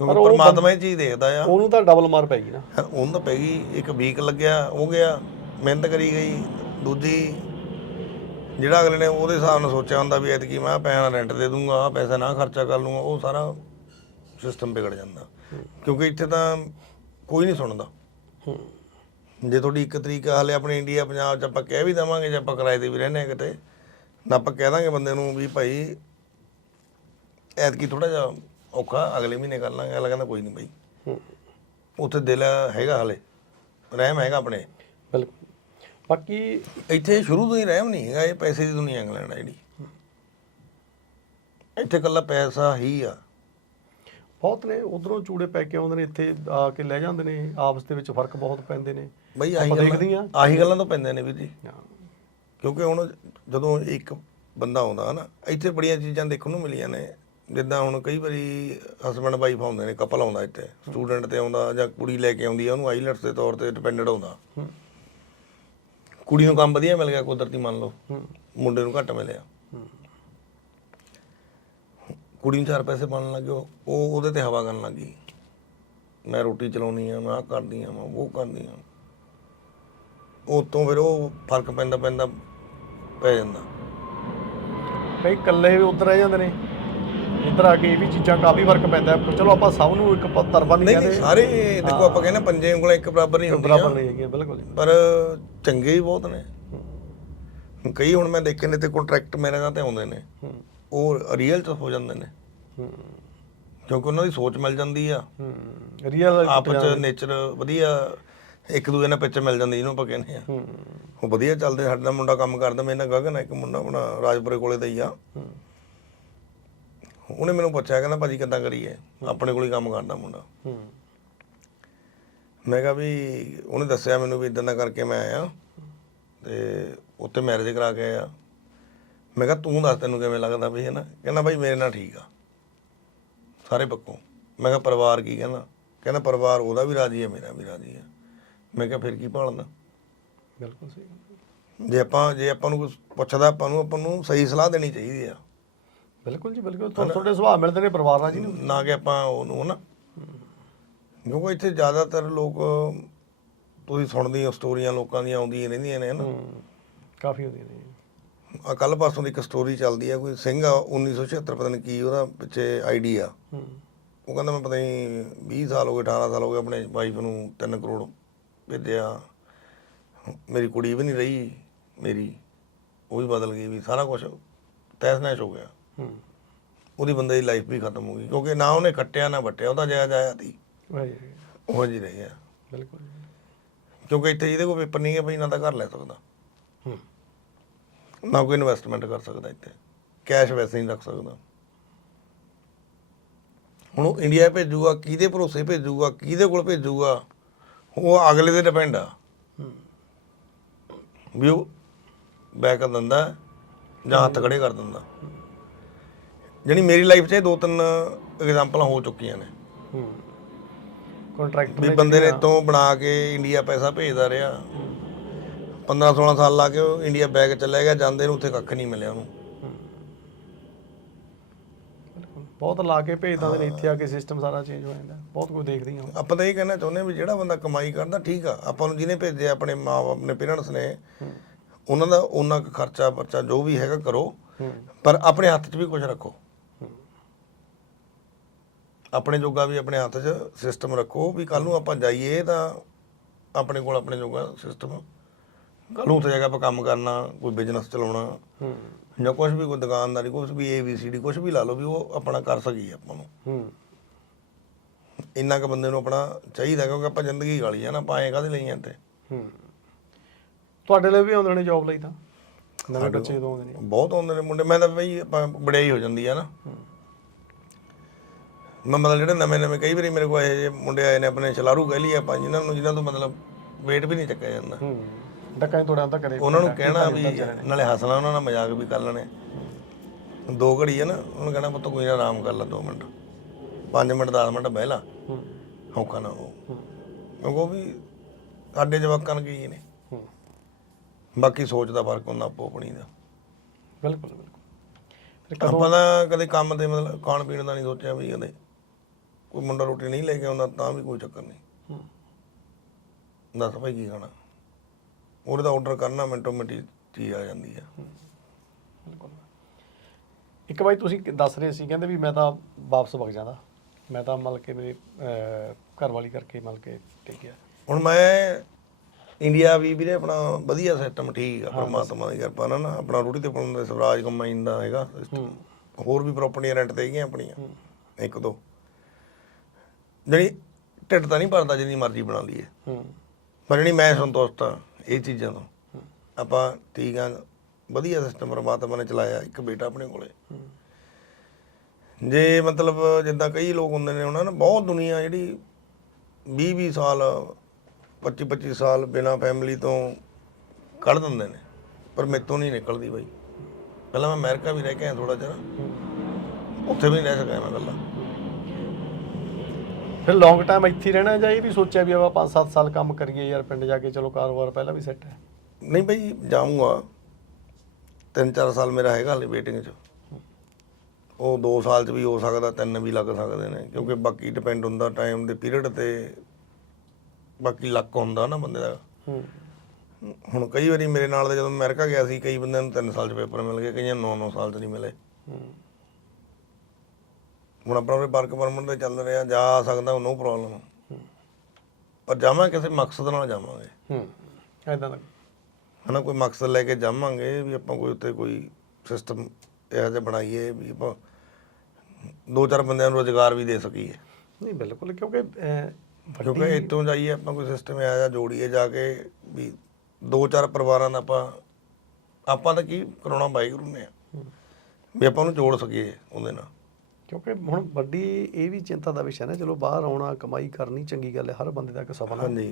ਕਿਉਂਕਿ ਪਰਮਾਤਮਾ ਇਹ ਚੀਜ਼ ਦੇਖਦਾ ਆ।
ਉਹਨੂੰ ਤਾਂ ਡਬਲ ਮਾਰ ਪੈ ਗਈ ਨਾ।
ਉਹਨੂੰ ਤਾਂ ਪੈ ਗਈ ਇੱਕ ਵੀਕ ਲੱਗਿਆ ਉਹ ਗਿਆ ਮਿਹਨਤ ਕਰੀ ਗਈ ਦੂਜੀ ਜਿਹੜਾ ਅਗਲੇ ਨੇ ਉਹਦੇ ਹਿਸਾਬ ਨਾਲ ਸੋਚਿਆ ਹੁੰਦਾ ਵੀ ਐਤਕੀ ਮੈਂ ਪੈਸਾ ਰੈਂਟ ਦੇ ਦੂੰਗਾ ਆ ਪੈਸਾ ਨਾ ਖਰਚਾ ਕਰ ਲੂੰਗਾ ਉਹ ਸਾਰਾ ਸਿਸਟਮ ਵਿਗੜ ਜਾਂਦਾ। ਕਿਉਂਕਿ ਇੱਥੇ ਤਾਂ ਕੋਈ ਨਹੀਂ ਸੁਣਦਾ। ਜੇ ਤੁਹਾਡੀ ਇੱਕ ਤਰੀਕਾ ਹਾਲੇ ਆਪਣੇ ਇੰਡੀਆ ਪੰਜਾਬ ਚ ਆਪਾਂ ਕਹਿ ਵੀ ਦਵਾਂਗੇ ਜੇ ਆਪਾਂ ਕਿਰਾਏ ਤੇ ਵੀ ਰਹਿੰਦੇ ਆ ਕਿਤੇ ਨਾ ਆਪਾਂ ਕਹਿ ਦਾਂਗੇ ਬੰਦੇ ਨੂੰ ਵੀ ਭਾਈ ਐਤਕੀ ਥੋੜਾ ਜਿਹਾ ਔਖਾ ਅਗਲੇ ਮਹੀਨੇ ਕਰ ਲਾਂਗੇ। ਅਗਲਾ ਕਹਿੰਦਾ ਕੋਈ ਨਹੀਂ ਭਾਈ ਉੱਥੇ ਦਿਲ ਹੈਗਾ ਹਲੇ। ਰਹਿਮ ਹੈਗਾ ਆਪਣੇ।
ਬਿਲਕੁਲ। ਬਾਕੀ
ਇੱਥੇ ਸ਼ੁਰੂ ਤੋਂ ਹੀ ਰਹਿਮ ਨਹੀਂ ਹੈਗਾ ਇਹ ਪੈਸੇ ਦੀ ਦੁਨੀਆ ਇੰਗਲੈਂਡ ਆ ਜਿਹੜੀ। ਇੱਥੇ ਕੱਲਾ ਪੈਸਾ ਹੀ ਆ।
ਬਹੁਤ ਨੇ ਉਧਰੋਂ ਚੂੜੇ ਪੈ ਕੇ ਆਉਂਦੇ ਨੇ ਇੱਥੇ ਆ ਕੇ ਲੈ ਜਾਂਦੇ ਨੇ ਆਪਸ ਦੇ ਵਿੱਚ ਫ਼ਰਕ ਬਹੁਤ ਪੈਂਦੇ ਨੇ।
ਬਈ ਆਹੀ
ਆਪਾਂ ਦੇਖਦੇ ਹੀ।
ਗੱਲਾਂ। ਆਹੀ ਗੱਲਾਂ ਤੋਂ ਪੈਂਦੇ ਨੇ ਵੀਰ ਜੀ।
ਹਾਂ।
ਕਿਉਂਕਿ ਹੁਣ ਜਦੋਂ ਇੱਕ ਬੰਦਾ ਆਉਂਦਾ ਨਾ ਇੱਥੇ ਬੜੀਆਂ ਚੀਜ਼ਾਂ ਦੇਖਣ ਨੂੰ ਮਿਲੀਆਂ ਨੇ। ਜਿੱਦਾਂ ਹੁਣ ਕਈ ਵਾਰੀ ਹਸਬੰਡ ਵਾਈਫ ਆਉਂਦੇ ਨੇ ਕਪਲ ਆਉਂਦਾ ਇੱਥੇ। ਸਟੂਡੈਂਟ ਤੇ ਆਉਂਦਾ ਜਾਂ ਕੁੜੀ ਲੈ ਕੇ ਆਉਂਦੀ ਆ ਉਹਨੂੰ ਆਈਲੈਟਸ ਦੇ ਤੌਰ ਤੇ ਡਿਪੈਂਡੈਂਟ ਆਉਂਦਾ।
ਹੂੰ।
ਕੁੜੀ ਨੂੰ ਕੰਮ ਵਧੀਆ ਮਿਲ ਗਿਆ ਕੁਦਰਤੀ ਮੰਨ ਲਓ। ਮੁੰਡੇ ਨੂੰ ਘੱਟ ਮਿਲਿਆ। ਕੁੜੀ ਨੂੰ ਚਾਰ ਪੈਸੇ ਬਣਨ ਲੱਗੇ ਉਹ ਉਹ ਉਹਦੇ ਤੇ ਹਵਾ ਕਰਨ ਲੱਗੀ ਮੈਂ ਰੋਟੀ ਚਲਾਉਣੀ ਆ ਮੈਂ ਆਹ ਕਰਦੀ ਆ ਮੈਂ ਉਹ ਕਰਦੀ ਆ। ਉਹ ਤੋਂ ਫਿਰ ਉਹ ਫ਼ਰਕ ਪੈਂਦਾ ਪੈਂਦਾ ਪੈ ਜਾਂਦਾ।
ਕਈ ਇਕੱਲੇ ਵੀ ਉਧਰ ਰਹਿ ਜਾਂਦੇ ਨੇ। ਇੱਧਰ ਆ ਕੇ ਇਹ ਵੀ ਚੀਜ਼ਾਂ ਕਾਫੀ ਫ਼ਰਕ ਪੈਂਦਾ ਹੈ। ਚਲੋ ਆਪਾਂ ਸਭ ਨੂੰ ਇੱਕ ਪ- ਤਰਫਾ ਨਹੀਂ
ਨਹੀਂ ਨਹੀਂ
ਕਹਿੰਦੇ।
ਸਾਰੇ ਦੇਖੋ ਆਪਾਂ ਕਹਿੰਦੇ ਪੰਜੇ ਉਂਗਲਾਂ ਇੱਕ ਬਰਾਬਰ ਨਹੀਂ
ਬਰਾਬਰ
ਹੁੰਦੀਆਂ।
ਨਹੀਂ ਹੈਗੀਆਂ ਬਿਲਕੁਲ।
ਪਰ ਚੰਗੇ ਵੀ ਬਹੁਤ ਨੇ। ਕਈ ਹੁਣ ਮੈਂ ਦੇਖੇ ਨੇ ਤੇ ਕੰਟਰੈਕਟ ਮੇਰੇ ਨਾਲ ਤੇ ਆਉਂਦੇ ਨੇ।
ਹੂੰ।
ਉਹ ਰੀਅਲ ਚ ਹੋ ਜਾਂਦੇ ਨੇ।
ਹੂੰ।
ਕਿਉਂਕਿ ਉਹਨਾਂ ਦੀ ਸੋਚ ਮਿਲ ਜਾਂਦੀ ਆ।
ਹੂੰ। ਰੀਅਲ
ਆਪਸ ਚ ਨੇਚਰ ਵਧੀਆ ਇੱਕ ਦੂਜੇ ਨਾਲ ਪਿੱਛੇ ਮਿਲ ਜਾਂਦੀ ਜਿਹਨੂੰ ਆਪਾਂ ਕਹਿੰਦੇ ਆ
ਹੂੰ।
ਉਹ ਵਧੀਆ ਚੱਲਦੇ ਸਾਡਾ ਮੁੰਡਾ ਕੰਮ ਕਰਦਾ ਮੇਰੇ ਨਾਲ ਗਗਨ ਆ ਇੱਕ ਮੁੰਡਾ ਆਪਣਾ ਰਾਜਪੁਰੇ ਕੋਲੇ ਦਾ ਹੀ ਆ।
ਹੂੰ।
ਉਹਨੇ ਮੈਨੂੰ ਪੁੱਛਿਆ ਕਹਿੰਦਾ ਭਾਜੀ ਕਿੱਦਾਂ ਕਰੀਏ? ਆਪਣੇ ਕੋਲ ਹੀ ਕੰਮ ਕਰਦਾ ਮੁੰਡਾ।
ਹੂੰ।
ਮੈਂ ਕਿਹਾ ਵੀ ਉਹਨੇ ਦੱਸਿਆ ਮੈਨੂੰ ਵੀ ਇਦਾਂ ਦਾ ਕਰਕੇ ਮੈਂ ਆਇਆ। ਤੇ ਉੱਥੇ ਮੈਰਿਜ ਕਰਾ ਕੇ ਆਇਆ। ਮੈਂ ਕਿਹਾ ਤੂੰ ਦੱਸ ਤੈਨੂੰ ਕਿਵੇਂ ਲੱਗਦਾ ਵੀ ਹੈ ਨਾ ਕਹਿੰਦਾ ਭਾਈ ਮੇਰੇ ਨਾਲ ਠੀਕ ਆ। ਸਾਰੇ ਪੱਕੋਂ। ਮੈਂ ਕਿਹਾ ਪਰਿਵਾਰ ਕੀ ਕਹਿੰਦਾ? ਕਹਿੰਦਾ ਪਰਿਵਾਰ ਉਹਦਾ ਵੀ ਰਾਜੀ ਹੈ ਮੇਰਾ ਵੀ ਰਾਜੀ ਹੈ। ਮੈਂ ਕਿਹਾ ਫਿਰ ਕੀ ਭਾਲਦਾ
ਬਿਲਕੁਲ ਸਹੀ।
ਜੇ ਆਪਾਂ ਜੇ ਆਪਾਂ ਨੂੰ ਪੁੱਛਦਾ ਆਪਾਂ ਨੂੰ ਆਪਾਂ ਨੂੰ ਸਹੀ ਸਲਾਹ ਦੇਣੀ ਚਾਹੀਦੀ ਆ।
ਬਿਲਕੁਲ ਜੀ ਬਿਲਕੁਲ। ਤੁਹਾਨੂੰ ਤੁਹਾਡੇ ਸੁਭਾਅ ਮਿਲਦੇ ਨੇ ਪਰਿਵਾਰ ਨਾਲ ਜੀ। ਨੂੰ
ਨਾ ਕਿ ਆਪਾਂ ਉਹਨੂੰ ਨਾ ਕਿਉਂਕਿ ਇੱਥੇ ਜ਼ਿਆਦਾਤਰ ਲੋਕ ਤੁਸੀਂ ਸੁਣਦੇ ਹੋ ਸਟੋਰੀਆਂ ਲੋਕਾਂ ਦੀਆਂ ਆਉਂਦੀਆਂ ਰਹਿੰਦੀਆਂ ਨੇ ਨਾ
ਹੂੰ ਕਾਫੀ ਹੁੰਦੀਆਂ ਨੇ।
ਆ ਕੱਲ ਪਾਸੋਂ ਦੀ ਇੱਕ ਸਟੋਰੀ ਚੱਲਦੀ ਆ ਕੋਈ ਸਿੰਘ ਆ 1976 ਪਤਾ ਨਹੀਂ ਕੀ ਉਹਦਾ ਪਿੱਛੇ ਆਈਡੀਆ
ਹੂੰ
ਉਹ ਕਹਿੰਦਾ ਮੈਂ ਪਤਾ ਨਹੀਂ 20 ਸਾਲ ਹੋ ਗਏ 18 ਸਾਲ ਹੋ ਗਏ ਆਪਣੇ ਵਾਈਫ ਨੂੰ 3 ਕਰੋੜ ਭੇਜਿਆ ਮੇਰੀ ਕੁੜੀ ਵੀ ਨਹੀਂ ਰਹੀ ਮੇਰੀ ਉਹ ਵੀ ਬਦਲ ਗਈ ਵੀ ਸਾਰਾ ਕੁਝ ਤਹਿਸ ਨਹਿਸ ਹੋ ਗਿਆ।
ਹੂੰ।
ਉਹਦੀ ਬੰਦੇ ਦੀ ਲਾਈਫ ਵੀ ਖਤਮ ਹੋ ਗਈ ਕਿਉਂਕਿ ਨਾ ਉਹਨੇ ਕੱਟਿਆ ਨਾ ਵੱਟਿਆ ਉਹਦਾ ਜਾਇਜ਼ ਆਇਆ ਸੀ।
ਵਾਹੀ
ਉਹ ਜੀ ਰਹੀ ਆ।
ਬਿਲਕੁਲ।
ਕਿਉਂਕਿ ਇੱਥੇ ਜਿਹਦੇ ਕੋਲ ਪੇਪਰ ਨਹੀਂ ਹੈ ਬਈ ਨਾ ਤਾਂ ਘਰ ਲੈ ਸਕਦਾ।
ਹੂੰ।
ਨਾ ਕੋਈ ਇਨਵੈਸਟਮੈਂਟ ਕਰ ਸਕਦਾ ਇੱਥੇ। ਕੈਸ਼ ਵੈਸੇ ਨਹੀਂ ਰੱਖ ਸਕਦਾ। ਹੁਣ ਉਹ ਇੰਡੀਆ ਭੇਜੂਗਾ ਕਿਹਦੇ ਭਰੋਸੇ ਭੇਜੂਗਾ ਕਿਹਦੇ ਕੋਲ ਭੇਜੂਗਾ? ਉਹ ਅਗਲੇ ਤੇ ਡਿਪੈਂਡ ਆ। ਵੀ ਉਹ ਬੈਕ ਕਰ ਦਿੰਦਾ ਜਾਂ ਹੱਥ ਖੜੇ ਕਰ ਦਿੰਦਾ। ਜਾਣੀ ਮੇਰੀ ਲਾਈਫ 'ਚ ਇਹ ਦੋ ਤਿੰਨ ਐਗਜ਼ਾਮਪਲਾਂ ਹੋ ਚੁੱਕੀਆਂ ਨੇ।
ਹੂੰ ਕੰਟਰੈਕਟ
ਵੀ ਬੰਦੇ ਨੇ ਤੋਂ ਬਣਾ ਕੇ ਇੰਡੀਆ ਪੈਸਾ ਭੇਜਦਾ ਰਿਹਾ। 15 16 ਸਾਲ ਲਾ ਕੇ ਉਹ ਇੰਡੀਆ ਬੈਗ ਚੱਲਿਆ ਗਿਆ ਜਾਂਦੇ ਨੂੰ ਉੱਥੇ ਕੱਖ ਨਹੀਂ ਮਿਲਿਆ ਉਹਨੂੰ।
ਬਹੁਤ ਲਾ ਕੇ ਭੇਜ ਦਿੰਦੇ ਨੇ ਇੱਥੇ ਆ ਕੇ ਸਿਸਟਮ ਸਾਰਾ ਚੇਂਜ ਹੋ ਜਾਂਦਾ। ਬਹੁਤ ਕੁਝ ਦੇਖਦੇ ਹਾਂ
ਆਪਾਂ ਤਾਂ ਇਹ ਕਹਿਣਾ ਚਾਹੁੰਦੇ ਵੀ ਜਿਹੜਾ ਬੰਦਾ ਕਮਾਈ ਕਰਦਾ ਠੀਕ ਆ। ਆਪਾਂ ਨੂੰ ਜਿਹਨੇ ਭੇਜਿਆ ਆਪਣੇ ਮਾਂ ਆਪਣੇ ਪੇਰੈਂਟਸ ਨੇ ਉਹਨਾਂ ਦਾ ਉਹਨਾਂ ਕੁ ਖਰਚਾ ਪਰਚਾ ਜੋ ਵੀ ਹੈਗਾ ਕਰੋ। ਪਰ ਆਪਣੇ ਹੱਥ 'ਚ ਵੀ ਕੁਝ ਰੱਖੋ। ਆਪਣੇ ਜੋਗਾ ਵੀ ਆਪਣੇ ਹੱਥ 'ਚ ਸਿਸਟਮ ਰੱਖੋ ਵੀ ਕੱਲ ਨੂੰ ਆਪਾਂ ਜਾਈਏ ਤਾਂ ਆਪਣੇ ਕੋਲ ਆਪਣੇ ਜੋਗਾ ਸਿਸਟਮ ਕੱਲ ਨੂੰ ਉੱਥੇ ਜਾ ਕੇ ਆਪਾਂ ਕੰਮ ਕਰਨਾ ਕੋਈ ਬਿਜ਼ਨਸ ਚਲਾਉਣਾ। ਜਾਂ ਕੁਝ ਵੀ ਕੋਈ ਦੁਕਾਨਦਾਰੀ ਕੁਝ ਵੀ ਏਬੀਸੀਡੀ ਕੁਝ ਵੀ ਲਾ ਲਓ ਵੀ ਉਹ ਆਪਣਾ ਕਰ ਸਕੀਏ ਆਪਾਂ ਨੂੰ।
ਹੂੰ।
ਇੰਨਾ ਕੁ ਬੰਦੇ ਨੂੰ ਆਪਣਾ ਚਾਹੀਦਾ ਕਿਉਂਕਿ ਆਪਾਂ ਜ਼ਿੰਦਗੀ ਗਾਲੀ ਆ ਨਾ ਪਾਏ ਕਾਹਦੇ ਲਈ ਤੇ
ਹੂੰ। ਤੁਹਾਡੇ ਲਈ ਵੀ ਆਉਂਦੇ ਨੇ ਜੌਬ ਲਈ ਤਾਂ? ਨਵੇਂ ਬੱਚੇ ਜਦੋਂ ਆਉਂਦੇ ਨੇ।
ਬਹੁਤ ਆਉਂਦੇ ਨੇ ਮੁੰਡੇ ਮੈਂ ਤਾਂ ਬਈ ਆਪਾਂ ਬੜਾਈ ਹੋ ਜਾਂਦੀ ਆ ਨਾ। ਮੈਂ ਮਤਲਬ ਜਿਹੜੇ ਨਵੇਂ ਨਵੇਂ ਕਈ ਵਾਰੀ ਮੇਰੇ ਕੋਲ ਇਹ ਜਿਹੇ ਮੁੰਡੇ ਆਏ ਨੇ ਆਪਣੇ ਛਲਾਰੂ ਕਹਿ ਲਈ ਆਪਾਂ ਜਿਨ੍ਹਾਂ ਨੂੰ ਜਿਨ੍ਹਾਂ ਤੋਂ ਮਤਲਬ weight ਵੀ ਨਹੀਂ ਚੱਕਿਆ ਜਾਂਦਾ।
ਹੂੰ। ਡੱਕਾਂ ਤੋੜਾਂ ਤਾਂ ਕਦੇ
ਉਹਨਾਂ ਨੂੰ ਕਹਿਣਾ ਵੀ ਨਾਲੇ ਹੱਸਣਾ ਉਹਨਾਂ ਨਾਲ ਮਜ਼ਾਕ ਵੀ ਕਰ ਲੈਣੇ। ਦੋ ਘੜੀ ਹੈ ਨਾ ਉਹਨੂੰ ਕਹਿਣਾ ਪੁੱਤ ਕੋਈ ਨਾ ਆਰਾਮ ਕਰ ਲੈ 2 ਮਿੰਟ। 5 ਮਿੰਟ 10 ਮਿੰਟ ਬਹਿ ਲਾ।
ਹੂੰ।
ਔਖਾ ਨਾ ਹੋ। ਕਿਉਂਕਿ ਉਹ ਵੀ ਸਾਡੇ ਜਵਾਕਾਂ ਨੂੰ ਕੀ ਨੇ? ਬਾਕੀ ਸੋਚ ਦਾ ਫ਼ਰਕ ਹੁੰਦਾ ਆਪੋ ਆਪਣੀ ਦਾ।
ਬਿਲਕੁਲ ਬਿਲਕੁਲ।
ਆਪਾਂ ਤਾਂ ਕਦੇ ਕੰਮ ਤੇ ਮਤਲਬ ਖਾਣ ਪੀਣ ਦਾ ਨਹੀਂ ਸੋਚਿਆ ਵੀ ਕਦੇ। ਕੋਈ ਮੁੰਡਾ ਰੋਟੀ ਨਹੀਂ ਲੈ ਕੇ ਆਉਂਦਾ ਤਾਂ ਵੀ ਕੋਈ ਚੱਕਰ ਨਹੀਂ। ਦੱਸ ਭਾਈ ਕੀ ਖਾਣਾ? ਉਹਦੇ ਦਾ ਆਰਡਰ ਕਰਨਾ ਮਿੰਟੋ ਮਿੰਟੀ ਚੀਜ਼ ਆ ਜਾਂਦੀ ਆ।
ਬਿਲਕੁਲ। ਇੱਕ ਵਾਰੀ ਤੁਸੀਂ ਦੱਸ ਰਹੇ ਸੀ ਕਹਿੰਦੇ ਵੀ ਮੈਂ ਤਾਂ ਵਾਪਸ ਵਗ ਜਾਂਦਾ ਮੈਂ ਤਾਂ ਮਤਲਬ ਕਿ ਮੇਰੀ ਘਰ ਵਾਲੀ ਕਰਕੇ ਮਤਲਬ ਕਿ ਟਿਕ ਗਿਆ
ਹੁਣ ਮੈਂ ਇੰਡੀਆ ਵੀ ਵੀਰੇ ਆਪਣਾ ਵਧੀਆ ਸਿਸਟਮ ਠੀਕ ਆ ਪਰਮਾਤਮਾ ਦੀ ਕਿਰਪਾ ਨਾਲ ਨਾ ਆਪਣਾ ਰੋਟੀ ਤੇ ਪਾਉਣ ਦਾ ਸਵਰਾਜ ਕੰਬਾਈਨ ਦਾ ਹੈਗਾ। ਹੋਰ ਵੀ ਪ੍ਰਾਪਰਟੀਆਂ ਰੈਂਟ ਤੇ ਹੈਗੀਆਂ ਆਪਣੀਆਂ। ਇੱਕ ਦੋ। ਜਿਹੜੀ ਢਿੱਡ ਤਾਂ ਨਹੀਂ ਭਰਦਾ ਜਿੰਨੀ ਮਰਜ਼ੀ ਬਣਾ ਲਈਏ
ਹੂੰ।
ਪਰ ਜਿਹੜੀ ਮੈਂ ਸੰਤੁਸ਼ਟ ਆ ਇਹ ਚੀਜ਼ਾਂ ਤੋਂ। ਆਪਾਂ ਠੀਕ ਆ, ਵਧੀਆ ਸਿਸਟਮ ਪਰਮਾਤਮਾ ਨੇ ਚਲਾਇਆ, ਇੱਕ ਬੇਟਾ ਆਪਣੇ ਕੋਲੇ। ਜੇ ਮਤਲਬ ਜਿੱਦਾਂ ਕਈ ਲੋਕ ਹੁੰਦੇ ਨੇ, ਉਹਨਾਂ ਨੇ ਬਹੁਤ ਦੁਨੀਆ ਜਿਹੜੀ 20 20 ਸਾਲ 25 25 ਸਾਲ ਬਿਨਾ ਫੈਮਿਲੀ ਤੋਂ ਕੱਢ ਦਿੰਦੇ ਨੇ। ਪਰ ਮੇਤੋਂ ਨਹੀਂ ਨਿਕਲਦੀ ਬਾਈ। ਪਹਿਲਾਂ ਮੈਂ ਅਮਰੀਕਾ ਵੀ ਰਹਿ ਕੇ ਆਇਆ ਥੋੜਾ ਜਿਹਾ। ਉੱਥੇ ਵੀ ਨਹੀਂ ਰਹਿ ਸਕਿਆ ਮੈਂ ਇਕੱਲਾ।
ਫਿਰ ਲੌਂਗ ਟਾਈਮ ਇੱਥੇ ਹੀ ਰਹਿਣਾ ਜਾਂ ਇਹ ਵੀ ਸੋਚਿਆ ਵੀ ਆਪਾਂ 5-7 ਸਾਲ ਕੰਮ ਕਰੀਏ ਯਾਰ ਪਿੰਡ ਜਾ ਕੇ ਚਲੋ ਕਾਰੋਬਾਰ ਪਹਿਲਾਂ ਵੀ ਸੈੱਟ ਹੈ।
ਨਹੀਂ ਭਾਈ ਜਾਊਂਗਾ। ਤਿੰਨ ਚਾਰ ਸਾਲ ਮੇਰਾ ਹੈਗਾ ਹਲੇ ਵੇਟਿੰਗ 'ਚ। ਉਹ 2 ਸਾਲ 'ਚ ਵੀ ਹੋ ਸਕਦਾ ਤਿੰਨ ਵੀ ਲੱਗ ਸਕਦੇ ਨੇ। ਕਿਉਂਕਿ ਬਾਕੀ ਡਿਪੈਂਡ ਹੁੰਦਾ ਟਾਈਮ ਦੇ ਪੀਰੀਅਡ ਤੇ। ਬਾਕੀ ਲੱਕ ਹੁੰਦਾ ਨਾ ਬੰਦੇ ਦਾ। ਹੁਣ ਕਈ ਵਾਰੀ ਮੇਰੇ ਨਾਲ ਦੇ ਜਦੋਂ ਅਮਰੀਕਾ ਗਿਆ ਸੀ ਕਈ ਬੰਦਿਆਂ ਨੂੰ 3 ਸਾਲ 'ਚ ਪੇਪਰ ਮਿਲ ਗਏ ਕਈਆਂ ਨੂੰ 9-9 ਸਾਲ 'ਚ ਨਹੀਂ ਮਿਲੇ। ਹੁਣ ਆਪਣਾ ਉਹ ਵਰਕ ਪਰਮਿਟ ਤੇ ਚੱਲ ਰਿਹਾ ਜਾ ਸਕਦਾ ਨੋ ਪ੍ਰੋਬਲਮ। ਪਰ ਜਾਵਾਂ ਕਿਸੇ ਮਕਸਦ ਨਾਲ ਜਾਵਾਂਗੇ।
ਹੂੰ ਐਦਾਂ ਦਾ
ਹਨਾ ਕੋਈ ਮਕਸਦ ਲੈ ਕੇ ਜਾਵਾਂਗੇ ਵੀ ਆਪਾਂ ਕੋਈ ਉੱਤੇ ਕੋਈ ਸਿਸਟਮ ਇਹੋ ਜਿਹਾ ਬਣਾਈਏ ਵੀ ਆਪਾਂ ਦੋ ਚਾਰ ਬੰਦਿਆਂ ਨੂੰ ਰੋਜ਼ਗਾਰ ਵੀ ਦੇ ਸਕੀਏ।
ਨਹੀਂ ਬਿਲਕੁਲ ਕਿਉਂਕਿ
ਕਿਉਂਕਿ ਇੱਥੋਂ ਜਾਈਏ ਆਪਾਂ ਕੋਈ ਸਿਸਟਮ ਇਹੋ ਜਿਹਾ ਜੋੜੀਏ ਜਾ ਕੇ ਵੀ ਦੋ ਚਾਰ ਪਰਿਵਾਰਾਂ ਦਾ ਆਪਾਂ ਆਪਾਂ ਤਾਂ ਕੀ ਕਰਾਉਣਾ ਵਾਹਿਗੁਰੂ ਨੇ। ਆ। ਵੀ ਆਪਾਂ ਉਹਨੂੰ ਜੋੜ ਸਕੀਏ ਉਹਦੇ ਨਾਲ।
ਕਿਉਂਕਿ ਹੁਣ ਵੱਡੀ ਇਹ ਵੀ ਚਿੰਤਾ ਦਾ ਵਿਸ਼ਾ ਨਾ ਚਲੋ ਬਾਹਰ ਆਉਣਾ ਕਮਾਈ ਕਰਨੀ ਚੰਗੀ ਗੱਲ ਹੈ ਹਰ ਬੰਦੇ ਦਾ ਇੱਕ ਸੁਪਨਾ
ਹਾਂਜੀ।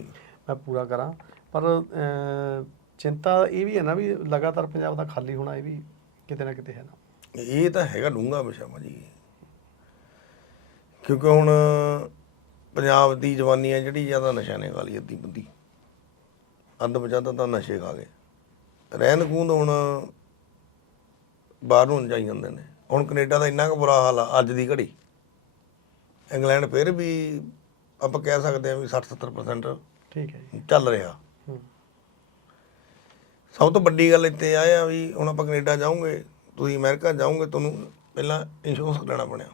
ਮੈਂ ਪੂਰਾ ਕਰਾਂ। ਪਰ ਚਿੰਤਾ ਇਹ ਵੀ ਹੈ ਨਾ ਵੀ ਲਗਾਤਾਰ ਪੰਜਾਬ ਦਾ ਖਾਲੀ ਹੋਣਾ ਇਹ ਵੀ ਕਿਤੇ ਨਾ ਕਿਤੇ ਹੈ ਨਾ।
ਇਹ ਤਾਂ ਹੈਗਾ ਡੂੰਘਾ ਵਿਸ਼ਾ ਜੀ। ਕਿਉਂਕਿ ਹੁਣ ਪੰਜਾਬ ਦੀ ਜਵਾਨੀ ਹੈ ਜਿਹੜੀ ਜ਼ਿਆਦਾ ਨਸ਼ਾ ਨੇ ਖਾ ਲਈ ਅੱਧੀ ਬੰਦੀ ਅੱਧ ਬਚਾਦਾ ਤਾਂ ਨਸ਼ੇ ਖਾ ਗਏ। ਰਹਿੰਦ ਖੂੰਦ ਹੁਣ ਬਾਹਰ ਨੂੰ ਜਾਈ ਜਾਂਦੇ ਨੇ। ਹੁਣ ਕੈਨੇਡਾ ਦਾ ਇੰਨਾ ਕੁ ਬੁਰਾ ਹਾਲ ਆ ਅੱਜ ਦੀ ਘੜੀ। ਇੰਗਲੈਂਡ ਫਿਰ ਵੀ ਆਪਾਂ ਕਹਿ ਸਕਦੇ ਹਾਂ ਵੀ 60-70%
ਠੀਕ ਹੈ ਜੀ।
ਚੱਲ ਰਿਹਾ। ਸਭ ਤੋਂ ਵੱਡੀ ਗੱਲ ਇੱਥੇ ਆ ਆ ਵੀ ਹੁਣ ਆਪਾਂ ਕੈਨੇਡਾ ਜਾਓਗੇ ਤੁਸੀਂ ਅਮਰੀਕਾ ਜਾਓਗੇ ਤੁਹਾਨੂੰ ਪਹਿਲਾਂ ਇੰਸ਼ੋਰੈਂਸ ਲੈਣਾ ਪੈਣਾ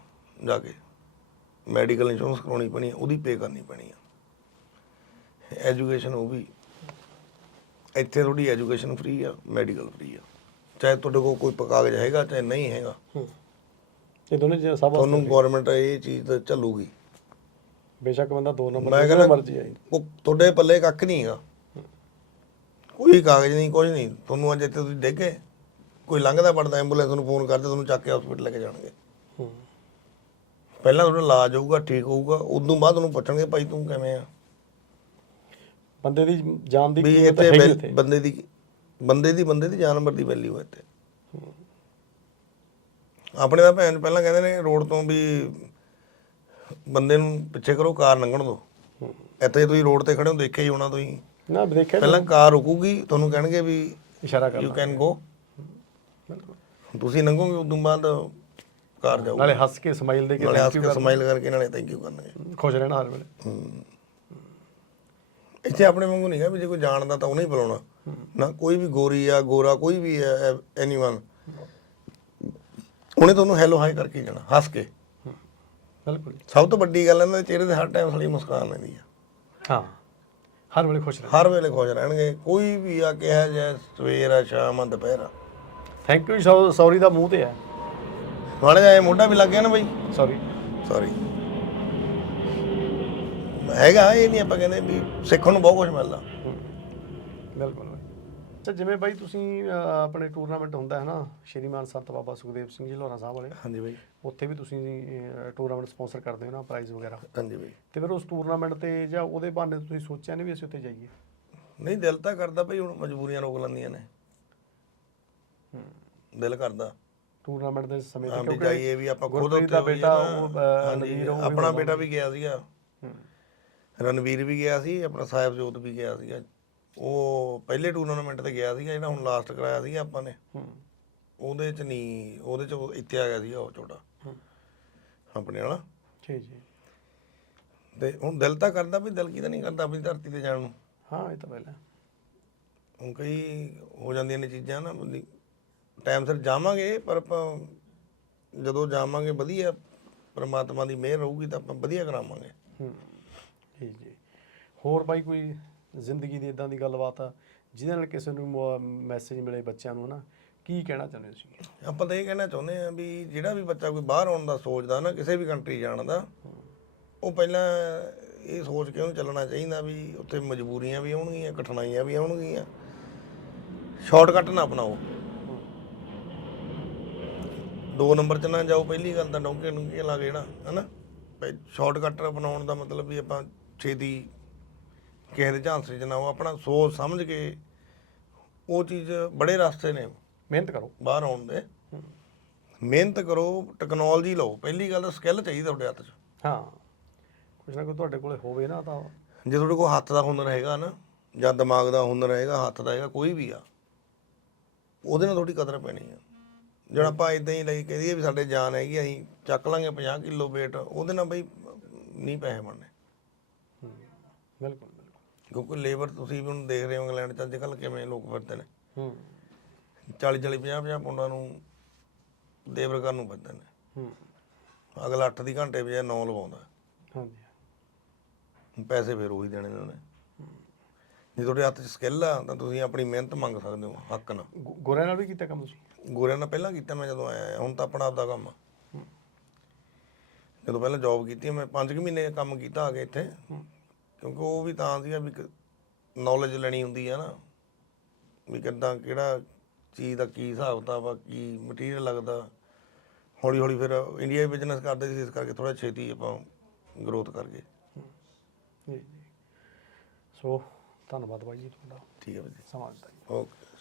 ਜਾ ਕੇ। ਮੈਡੀਕਲ ਇੰਸ਼ੋਰੈਂਸ ਕਰਾਉਣੀ ਪੈਣੀ ਆ, ਉਹਦੀ ਪੇ ਕਰਨੀ ਪੈਣੀ ਆ। ਐਜੂਕੇਸ਼ਨ ਉਹ ਵੀ। ਇੱਥੇ ਤੁਹਾਡੀ ਐਜੂਕੇਸ਼ਨ ਫ੍ਰੀ ਆ ਮੈਡੀਕਲ ਫ੍ਰੀ ਆ। ਚਾਹੇ ਤੁਹਾਡੇ ਕੋਲ ਕੋਈ ਕਾਗਜ਼ ਹੈਗਾ ਚਾਹੇ ਨਹੀਂ ਹੈਗਾ।
ਹੂੰ। ਇਹ ਦੋਨੇ ਚੀਜ਼ਾਂ ਸਭ
ਤੁਹਾਨੂੰ ਗਵਰਨਮੈਂਟ ਇਹ ਚੀਜ਼ ਤਾਂ ਚੱਲੂਗੀ।
ਬੇਸ਼ੱਕ ਬੰਦਾ ਦੋ ਨੰਬਰ
ਮੈਂ ਕਹਿੰਦਾ
ਮਰਜ਼ੀ ਆਈ
ਉਹ ਤੁਹਾਡੇ ਪੱਲੇ ਕੱਖ ਨਹੀਂ ਹੈਗਾ। ਕੋਈ ਕਾਗਜ਼ ਨਹੀਂ ਕੁਝ ਨਹੀਂ। ਤੁਹਾਨੂੰ ਅੱਜ ਇੱਥੇ ਤੁਸੀਂ ਡੇਗੇ ਕੋਈ ਲੰਘਦਾ ਪੜਦਾ ਐਂਬੂਲੈਂਸ ਨੂੰ ਫੋਨ ਕਰਦੇ ਤੁਹਾਨੂੰ ਚੱਕ ਕੇ ਹਸਪੀਟਲ ਲੈ ਕੇ ਜਾਣਗੇ।
ਹੂੰ।
ਪਹਿਲਾਂ ਤੁਹਾਡਾ ਇਲਾਜ ਹੋਊਗਾ ਠੀਕ ਹੋਊਗਾ। ਉਦੋਂ ਬਾਅਦ ਉਹਨੂੰ ਪੁੱਛਣਗੇ ਭਾਈ ਤੂੰ ਕਿਵੇਂ ਆ?
ਬੰਦੇ ਦੀ ਜਾਨ ਦੀ
ਵੀ
ਕੀਮਤ
ਇੱਥੇ
ਹੈਗੀ
ਵੈਲ-
ਉੱਥੇ।
ਬੰਦੇ ਦੀ ਬੰਦੇ ਦੀ ਬੰਦੇ ਦੀ ਜਾਨਵਰ ਦੀ ਵੈਲਿਊ ਹੈ ਇੱਥੇ। ਆਪਣੇ ਤਾਂ ਭੈਣ ਪਹਿਲਾਂ ਕਹਿੰਦੇ ਨੇ ਰੋਡ ਤੋਂ ਵੀ ਬੰਦੇ ਨੂੰ ਪਿੱਛੇ ਕਰੋ ਕਾਰ ਲੰਘਣ ਦਿਓ। ਇੱਥੇ ਤੁਸੀਂ ਰੋਡ ਤੇ ਖੜੇ ਹੋ ਦੇਖਿਆ ਹੀ ਹੋਣਾ ਤੁਸੀਂ।
ਨਾ ਦੇਖਿਆ
ਪਹਿਲਾਂ ਕਾਰ ਰੁਕੂਗੀ ਤੁਹਾਨੂੰ ਕਹਿਣਗੇ ਵੀ
ਇਸ਼ਾਰਾ
ਯੂ
ਕਰਨਾ
ਕੈਨ ਗੋ ਤੁਸੀਂ ਲੰਘੋਗੇ ਉਦੋਂ ਬਾਅਦ ਕਾਰ ਜਾਊਗੀ।
ਨਾਲੇ ਹੱਸ ਕੇ ਸਮਾਈਲ ਦੇ ਕੇ
ਨਾਲੇ ਹੱਸ
thank
ਕੇ
you
ਸਮਾਈਲ ਕਰਕੇ ਨਾਲੇ ਥੈਂਕ ਯੂ ਕਰਨਗੇ।
ਕਰਨਾ। ਖੁਸ਼ ਰਹਿਣਾ ਹਰ ਵੇਲੇ।
ਇੱਥੇ ਆਪਣੇ ਵਾਂਗੂ ਨਹੀਂ ਹੈ ਵੀ ਜੇ ਕੋਈ ਜਾਣਦਾ ਤਾਂ ਉਹਨੇ ਹੀ ਬੁਲਾਉਣਾ। ਨਾ ਕੋਈ ਵੀ ਗੋਰੀ ਆ ਗੋਰਾ ਕੋਈ ਵੀ ਹੈ ਐਨੀਵਨ ਉਹਨੇ ਤੁਹਾਨੂੰ ਹੈਲੋ ਹਾਈ ਕਰਕੇ ਜਾਣਾ ਹੱਸ ਕੇ।
ਬਿਲਕੁਲ।
ਸਭ ਤੋਂ ਵੱਡੀ ਗੱਲ ਇਹਨਾਂ ਦੇ ਚਿਹਰੇ ਤੇ ਹਰ ਟਾਈਮ ਸਾਲੀ ਮੁਸਕਾਨ ਰਹਿੰਦੀ ਆ।
ਹਾਂ ਹਰ ਵੇਲੇ ਖੁਸ਼ ਰਹਿਣਾ
ਹਰ ਵੇਲੇ ਖੁਸ਼ ਰਹਿਣਗੇ ਕੋਈ ਵੀ ਆ ਕਿਹਾ ਜਾਏ ਸਵੇਰ ਆ ਸ਼ਾਮ ਆ ਦੁਪਹਿਰ ਆ।
ਥੈਂਕ ਯੂ ਸੌਰੀ ਦਾ ਮੂੰਹ ਤੇ ਹੈ।
ਮਾੜਾ ਜਿਹਾ ਇਹ ਮੋਢਾ ਵੀ ਲੱਗ ਗਿਆ ਨਾ ਬਈ।
ਸੌਰੀ
ਸੌਰੀ ਹੈਗਾ ਇਹ ਨਹੀਂ ਆਪਾਂ ਕਹਿੰਦੇ ਵੀ ਸਿੱਖਣ ਨੂੰ ਬਹੁਤ ਕੁਝ ਮਿਲਦਾ।
ਬਿਲਕੁਲ ਬਾਈ। ਜਿਵੇਂ ਬਾਈ ਤੁਸੀਂ ਅਹ, ਆਪਣੇ ਟੂਰਨਾਮੈਂਟ ਹੁੰਦਾ ਹੈ ਨਾ ਸ਼੍ਰੀਮਾਨ ਸੰਤ ਬਾਬਾ ਸੁਖਦੇਵ ਸਿੰਘ ਜੀ ਲੋਹਰਾ ਸਾਹਿਬ ਵਾਲੇ
ਹਾਂਜੀ ਬਈ।
ਉੱਥੇ ਵੀ ਤੁਸੀਂ ਟੂਰਨਾਮੈਂਟ ਸਪਾਂਸਰ ਕਰਦੇ ਹੋ ਨਾ ਪ੍ਰਾਈਜ਼ ਵਗੈਰਾ।
ਹਾਂਜੀ ਬਈ।
ਤੇ ਫਿਰ ਉਸ ਟੂਰਨਾਮੈਂਟ ਤੇ ਜਾਂ ਉਹਦੇ ਬਹਾਨੇ ਤੁਸੀਂ ਸੋਚਿਆ ਨਹੀਂ ਵੀ ਅਸੀਂ ਉੱਥੇ ਜਾਈਏ?
ਨਹੀਂ ਦਿਲ ਤਾਂ ਕਰਦਾ ਭਈ ਹੁਣ ਮਜਬੂਰੀਆਂ ਰੋਕ ਲੈਂਦੀਆਂ ਨੇ। ਦਿਲ ਕਰਦਾ।
ਟੂਰਨਾਮੈਂਟ ਦੇ ਸਮੇਂ
ਹਾਂ
ਤੇ
ਵੀ ਜਾਈਏ ਵੀ ਆਪਾਂ ਖੁਦ
ਗੁਰਪ੍ਰੀਤ
ਉੱਥੇ ਹੋਈਏ
ਬੇਟਾ
ਨਾ।
ਉਹ, ਅਹ,
ਹਾਂਜੀ,
ਉਹ ਵੀ
ਆਪਣਾ ਬੇਟਾ ਵੀ ਗਿਆ ਸੀਗਾ।
ਹੂੰ।
ਰਣਵੀਰ ਵੀ ਗਿਆ ਸੀ ਆਪਣਾ ਸਾਹਿਬਜੋਤ ਵੀ ਗਿਆ ਸੀਗਾ। ਉਹ ਪਹਿਲੇ ਟੂਰਨਾਮੈਂਟ ਤੇ ਗਿਆ ਸੀਗਾ ਜਿਹੜਾ ਹੁਣ ਲਾਸਟ ਕਰਾਇਆ ਸੀਗਾ ਆਪਾਂ ਨੇ।
ਹੂੰ।
ਉਹਦੇ ਚ ਨਹੀਂ ਉਹਦੇ ਚ ਉਹ ਇੱਥੇ ਆ ਗਿਆ ਸੀਗਾ ਉਹ ਛੋਟਾ।
ਹੂੰ।
ਆਪਣੇ ਵਾਲਾ।
ਜੀ ਜੀ।
ਤੇ ਹੁਣ ਦਿਲ ਤਾਂ ਕਰਦਾ ਵੀ ਦਿਲ ਕਿਹਦਾ ਨਹੀਂ ਕਰਦਾ ਆਪਣੀ ਧਰਤੀ ਤੇ ਜਾਣ ਨੂੰ।
ਹਾਂ ਇਹ ਤਾਂ ਪਹਿਲਾਂ
ਹੁਣ ਕਈ ਹੋ ਜਾਂਦੀਆਂ ਨੇ ਚੀਜ਼ਾਂ ਨਾ ਬੰਦੀ ਟਾਈਮ ਸਿਰ ਜਾਵਾਂਗੇ ਪਰ ਆਪਾਂ ਜਦੋਂ ਜਾਵਾਂਗੇ ਵਧੀਆ ਪ੍ਰਮਾਤਮਾ ਦੀ ਮਿਹਰ ਰਹੂਗੀ ਤਾਂ ਆਪਾਂ ਵਧੀਆ ਕਰਾਵਾਂਗੇ।
ਹੂੰ। ਜੀ ਜੀ। ਹੋਰ ਬਾਈ ਕੋਈ ਜ਼ਿੰਦਗੀ ਦੀ ਇਦਾਂ ਦੀ ਗੱਲਬਾਤ ਆ, ਜਿਹਦੇ ਨਾਲ ਕਿਸੇ ਨੂੰ ਮੈਸੇਜ ਮਿਲੇ ਬੱਚਿਆਂ ਨੂੰ ਨਾ ਕੀ ਕਹਿਣਾ ਚਾਹੁੰਦੇ ਹੋ ਤੁਸੀਂ?
ਆਪਾਂ ਤਾਂ ਇਹ ਕਹਿਣਾ ਚਾਹੁੰਦੇ ਆ ਵੀ ਜਿਹੜਾ ਵੀ ਬੱਚਾ ਕੋਈ ਬਾਹਰ ਆਉਣ ਦਾ ਸੋਚਦਾ ਨਾ, ਕਿਸੇ ਵੀ ਕੰਟਰੀ ਜਾਣ ਦਾ, ਉਹ ਪਹਿਲਾਂ ਇਹ ਸੋਚ ਕੇ ਉਹਨੂੰ ਚੱਲਣਾ ਚਾਹੀਦਾ ਵੀ ਉੱਥੇ ਮਜਬੂਰੀਆਂ ਵੀ ਆਉਣਗੀਆਂ, ਕਠਿਨਾਈਆਂ ਵੀ ਆਉਣਗੀਆਂ। ਸ਼ਾਰਟਕਟ ਨਾ ਅਪਣਾਓ। ਦੋ ਨੰਬਰ 'ਚ ਨਾ ਜਾਓ, ਪਹਿਲੀ ਗੱਲ ਤਾਂ ਡੌਂਕੇ ਡੁੰਕੇ ਲਾ ਕੇ ਨਾ ਹਨਾ? ਸ਼ਾਰਟਕਟ ਅਪਣਾਉਣ ਦਾ ਮਤਲਬ ਵੀ ਆਪਾਂ ਛੇਤੀ ਕਿਸੇ ਦੇ ਝਾਂਸੇ 'ਚ ਨਾ ਆਓ ਆਪਣਾ ਸੋਚ ਸਮਝ ਕੇ ਉਹ ਚੀਜ਼ ਬੜੇ ਰਸਤੇ ਨੇ।
ਮਿਹਨਤ ਕਰੋ।
ਬਾਹਰ ਆਉਣ ਦੇ। ਮਿਹਨਤ ਕਰੋ ਟੈਕਨੋਲੋਜੀ ਲਓ। ਪਹਿਲੀ ਗੱਲ ਸਕਿੱਲ ਚਾਹੀਦਾ ਤੁਹਾਡੇ ਹੱਥ 'ਚ।
ਹਾਂ। ਕੁਛ ਨਾ ਕੁਛ ਤੁਹਾਡੇ ਕੋਲੇ ਹੋਵੇ ਨਾ ਤਾਂ।
ਜੇ ਤੁਹਾਡੇ ਕੋਲ ਹੱਥ ਦਾ ਹੁਨਰ ਹੈਗਾ ਨਾ ਜਾਂ ਦਿਮਾਗ ਦਾ ਹੁਨਰ ਹੈਗਾ ਹੱਥ ਦਾ ਹੈਗਾ ਕੋਈ ਵੀ ਆ ਉਹਦੇ ਨਾਲ ਤੁਹਾਡੀ ਕਦਰ ਪੈਣੀ ਆ। ਜਿਹੜਾ ਆਪਾਂ ਇਦਾਂ ਹੀ ਲਈ ਕਹਦੀਏ ਵੀ ਸਾਡੇ ਜਾਨ ਹੈਗੀ ਅਸੀਂ ਚੱਕ ਲਾਂਗੇ 50 ਕਿਲੋ weight ਉਹਦੇ ਨਾਲ ਬਈ ਨਹੀਂ ਪੈਸੇ ਬਣਨੇ।
ਬਿਲਕੁਲ ਬਿਲਕੁਲ।
ਕਿਉਂਕਿ ਲੇਬਰ ਤੁਸੀਂ ਵੀ ਹੁਣ ਦੇਖ ਰਹੇ ਹੋ ਇੰਗਲੈਂਡ 'ਚ ਅੱਜ ਕੱਲ੍ਹ ਕਿਵੇਂ ਲੋਕ ਫਿਰਦੇ ਨੇ।
ਹੂੰ।
40 40 50 50 ਪੌਂਡਾਂ ਨੂੰ ਲੇਬਰ ਕਰਨ ਨੂੰ ਫਿਰਦੇ ਨੇ।
ਹੂੰ।
ਅਗਲਾ 8 ਦੀ ਘੰਟੇ ਵਜੇ 9 ਲਵਾਉਂਦਾ।
ਹਾਂਜੀ।
ਪੈਸੇ ਫਿਰ ਉਹੀ ਦੇਣੇ ਨੇ ਉਹਨੇ। ਜੇ ਤੁਹਾਡੇ ਹੱਥ 'ਚ ਸਕਿੱਲ ਆ ਤਾਂ ਤੁਸੀਂ ਆਪਣੀ ਮਿਹਨਤ ਮੰਗ ਸਕਦੇ ਹੋ ਹੱਕ ਨਾਲ।
ਗੋਰਿਆਂ ਨਾਲ ਵੀ ਕੀਤਾ ਕੰਮ ਤੁਸੀਂ?
ਗੋਰਿਆਂ ਨਾਲ ਪਹਿਲਾਂ ਕੀਤਾ ਮੈਂ ਜਦੋਂ ਆਇਆ ਹੁਣ ਤਾਂ ਆਪਣਾ ਆਪਦਾ ਕੰਮ ਆ। ਜਦੋਂ ਪਹਿਲਾਂ ਜੌਬ ਕੀਤੀ ਮੈਂ 5 ਮਹੀਨੇ ਕੰਮ ਕੀਤਾ ਆ ਕੇ ਇੱਥੇ। ਕਿਉਂਕਿ ਉਹ ਵੀ ਤਾਂ ਸੀਗਾ ਵੀ ਨੌਲੇਜ ਲੈਣੀ ਹੁੰਦੀ ਆ ਨਾ ਵੀ ਕਿੱਦਾਂ ਕਿਹੜਾ ਚੀਜ਼ ਦਾ ਕੀ ਹਿਸਾਬ ਕਿਤਾਬ ਆ ਕੀ ਮਟੀਰੀਅਲ ਲੱਗਦਾ। ਹੌਲੀ ਹੌਲੀ ਫਿਰ ਇੰਡੀਆ ਬਿਜ਼ਨਸ ਕਰਦੇ ਸੀ ਇਸ ਕਰਕੇ ਥੋੜਾ ਛੇਤੀ ਆਪਾਂ ਗਰੋਥ ਕਰ ਗਏ।
ਜੀ ਜੀ। ਸੋ ਧੰਨਵਾਦ ਬਾਈ ਜੀ ਤੁਹਾਡਾ।
ਠੀਕ ਹੈ ਵੀਰ ਜੀ।
ਸਮਾਂ ਦਿੱਤਾ ਜੀ।
ਓਕੇ।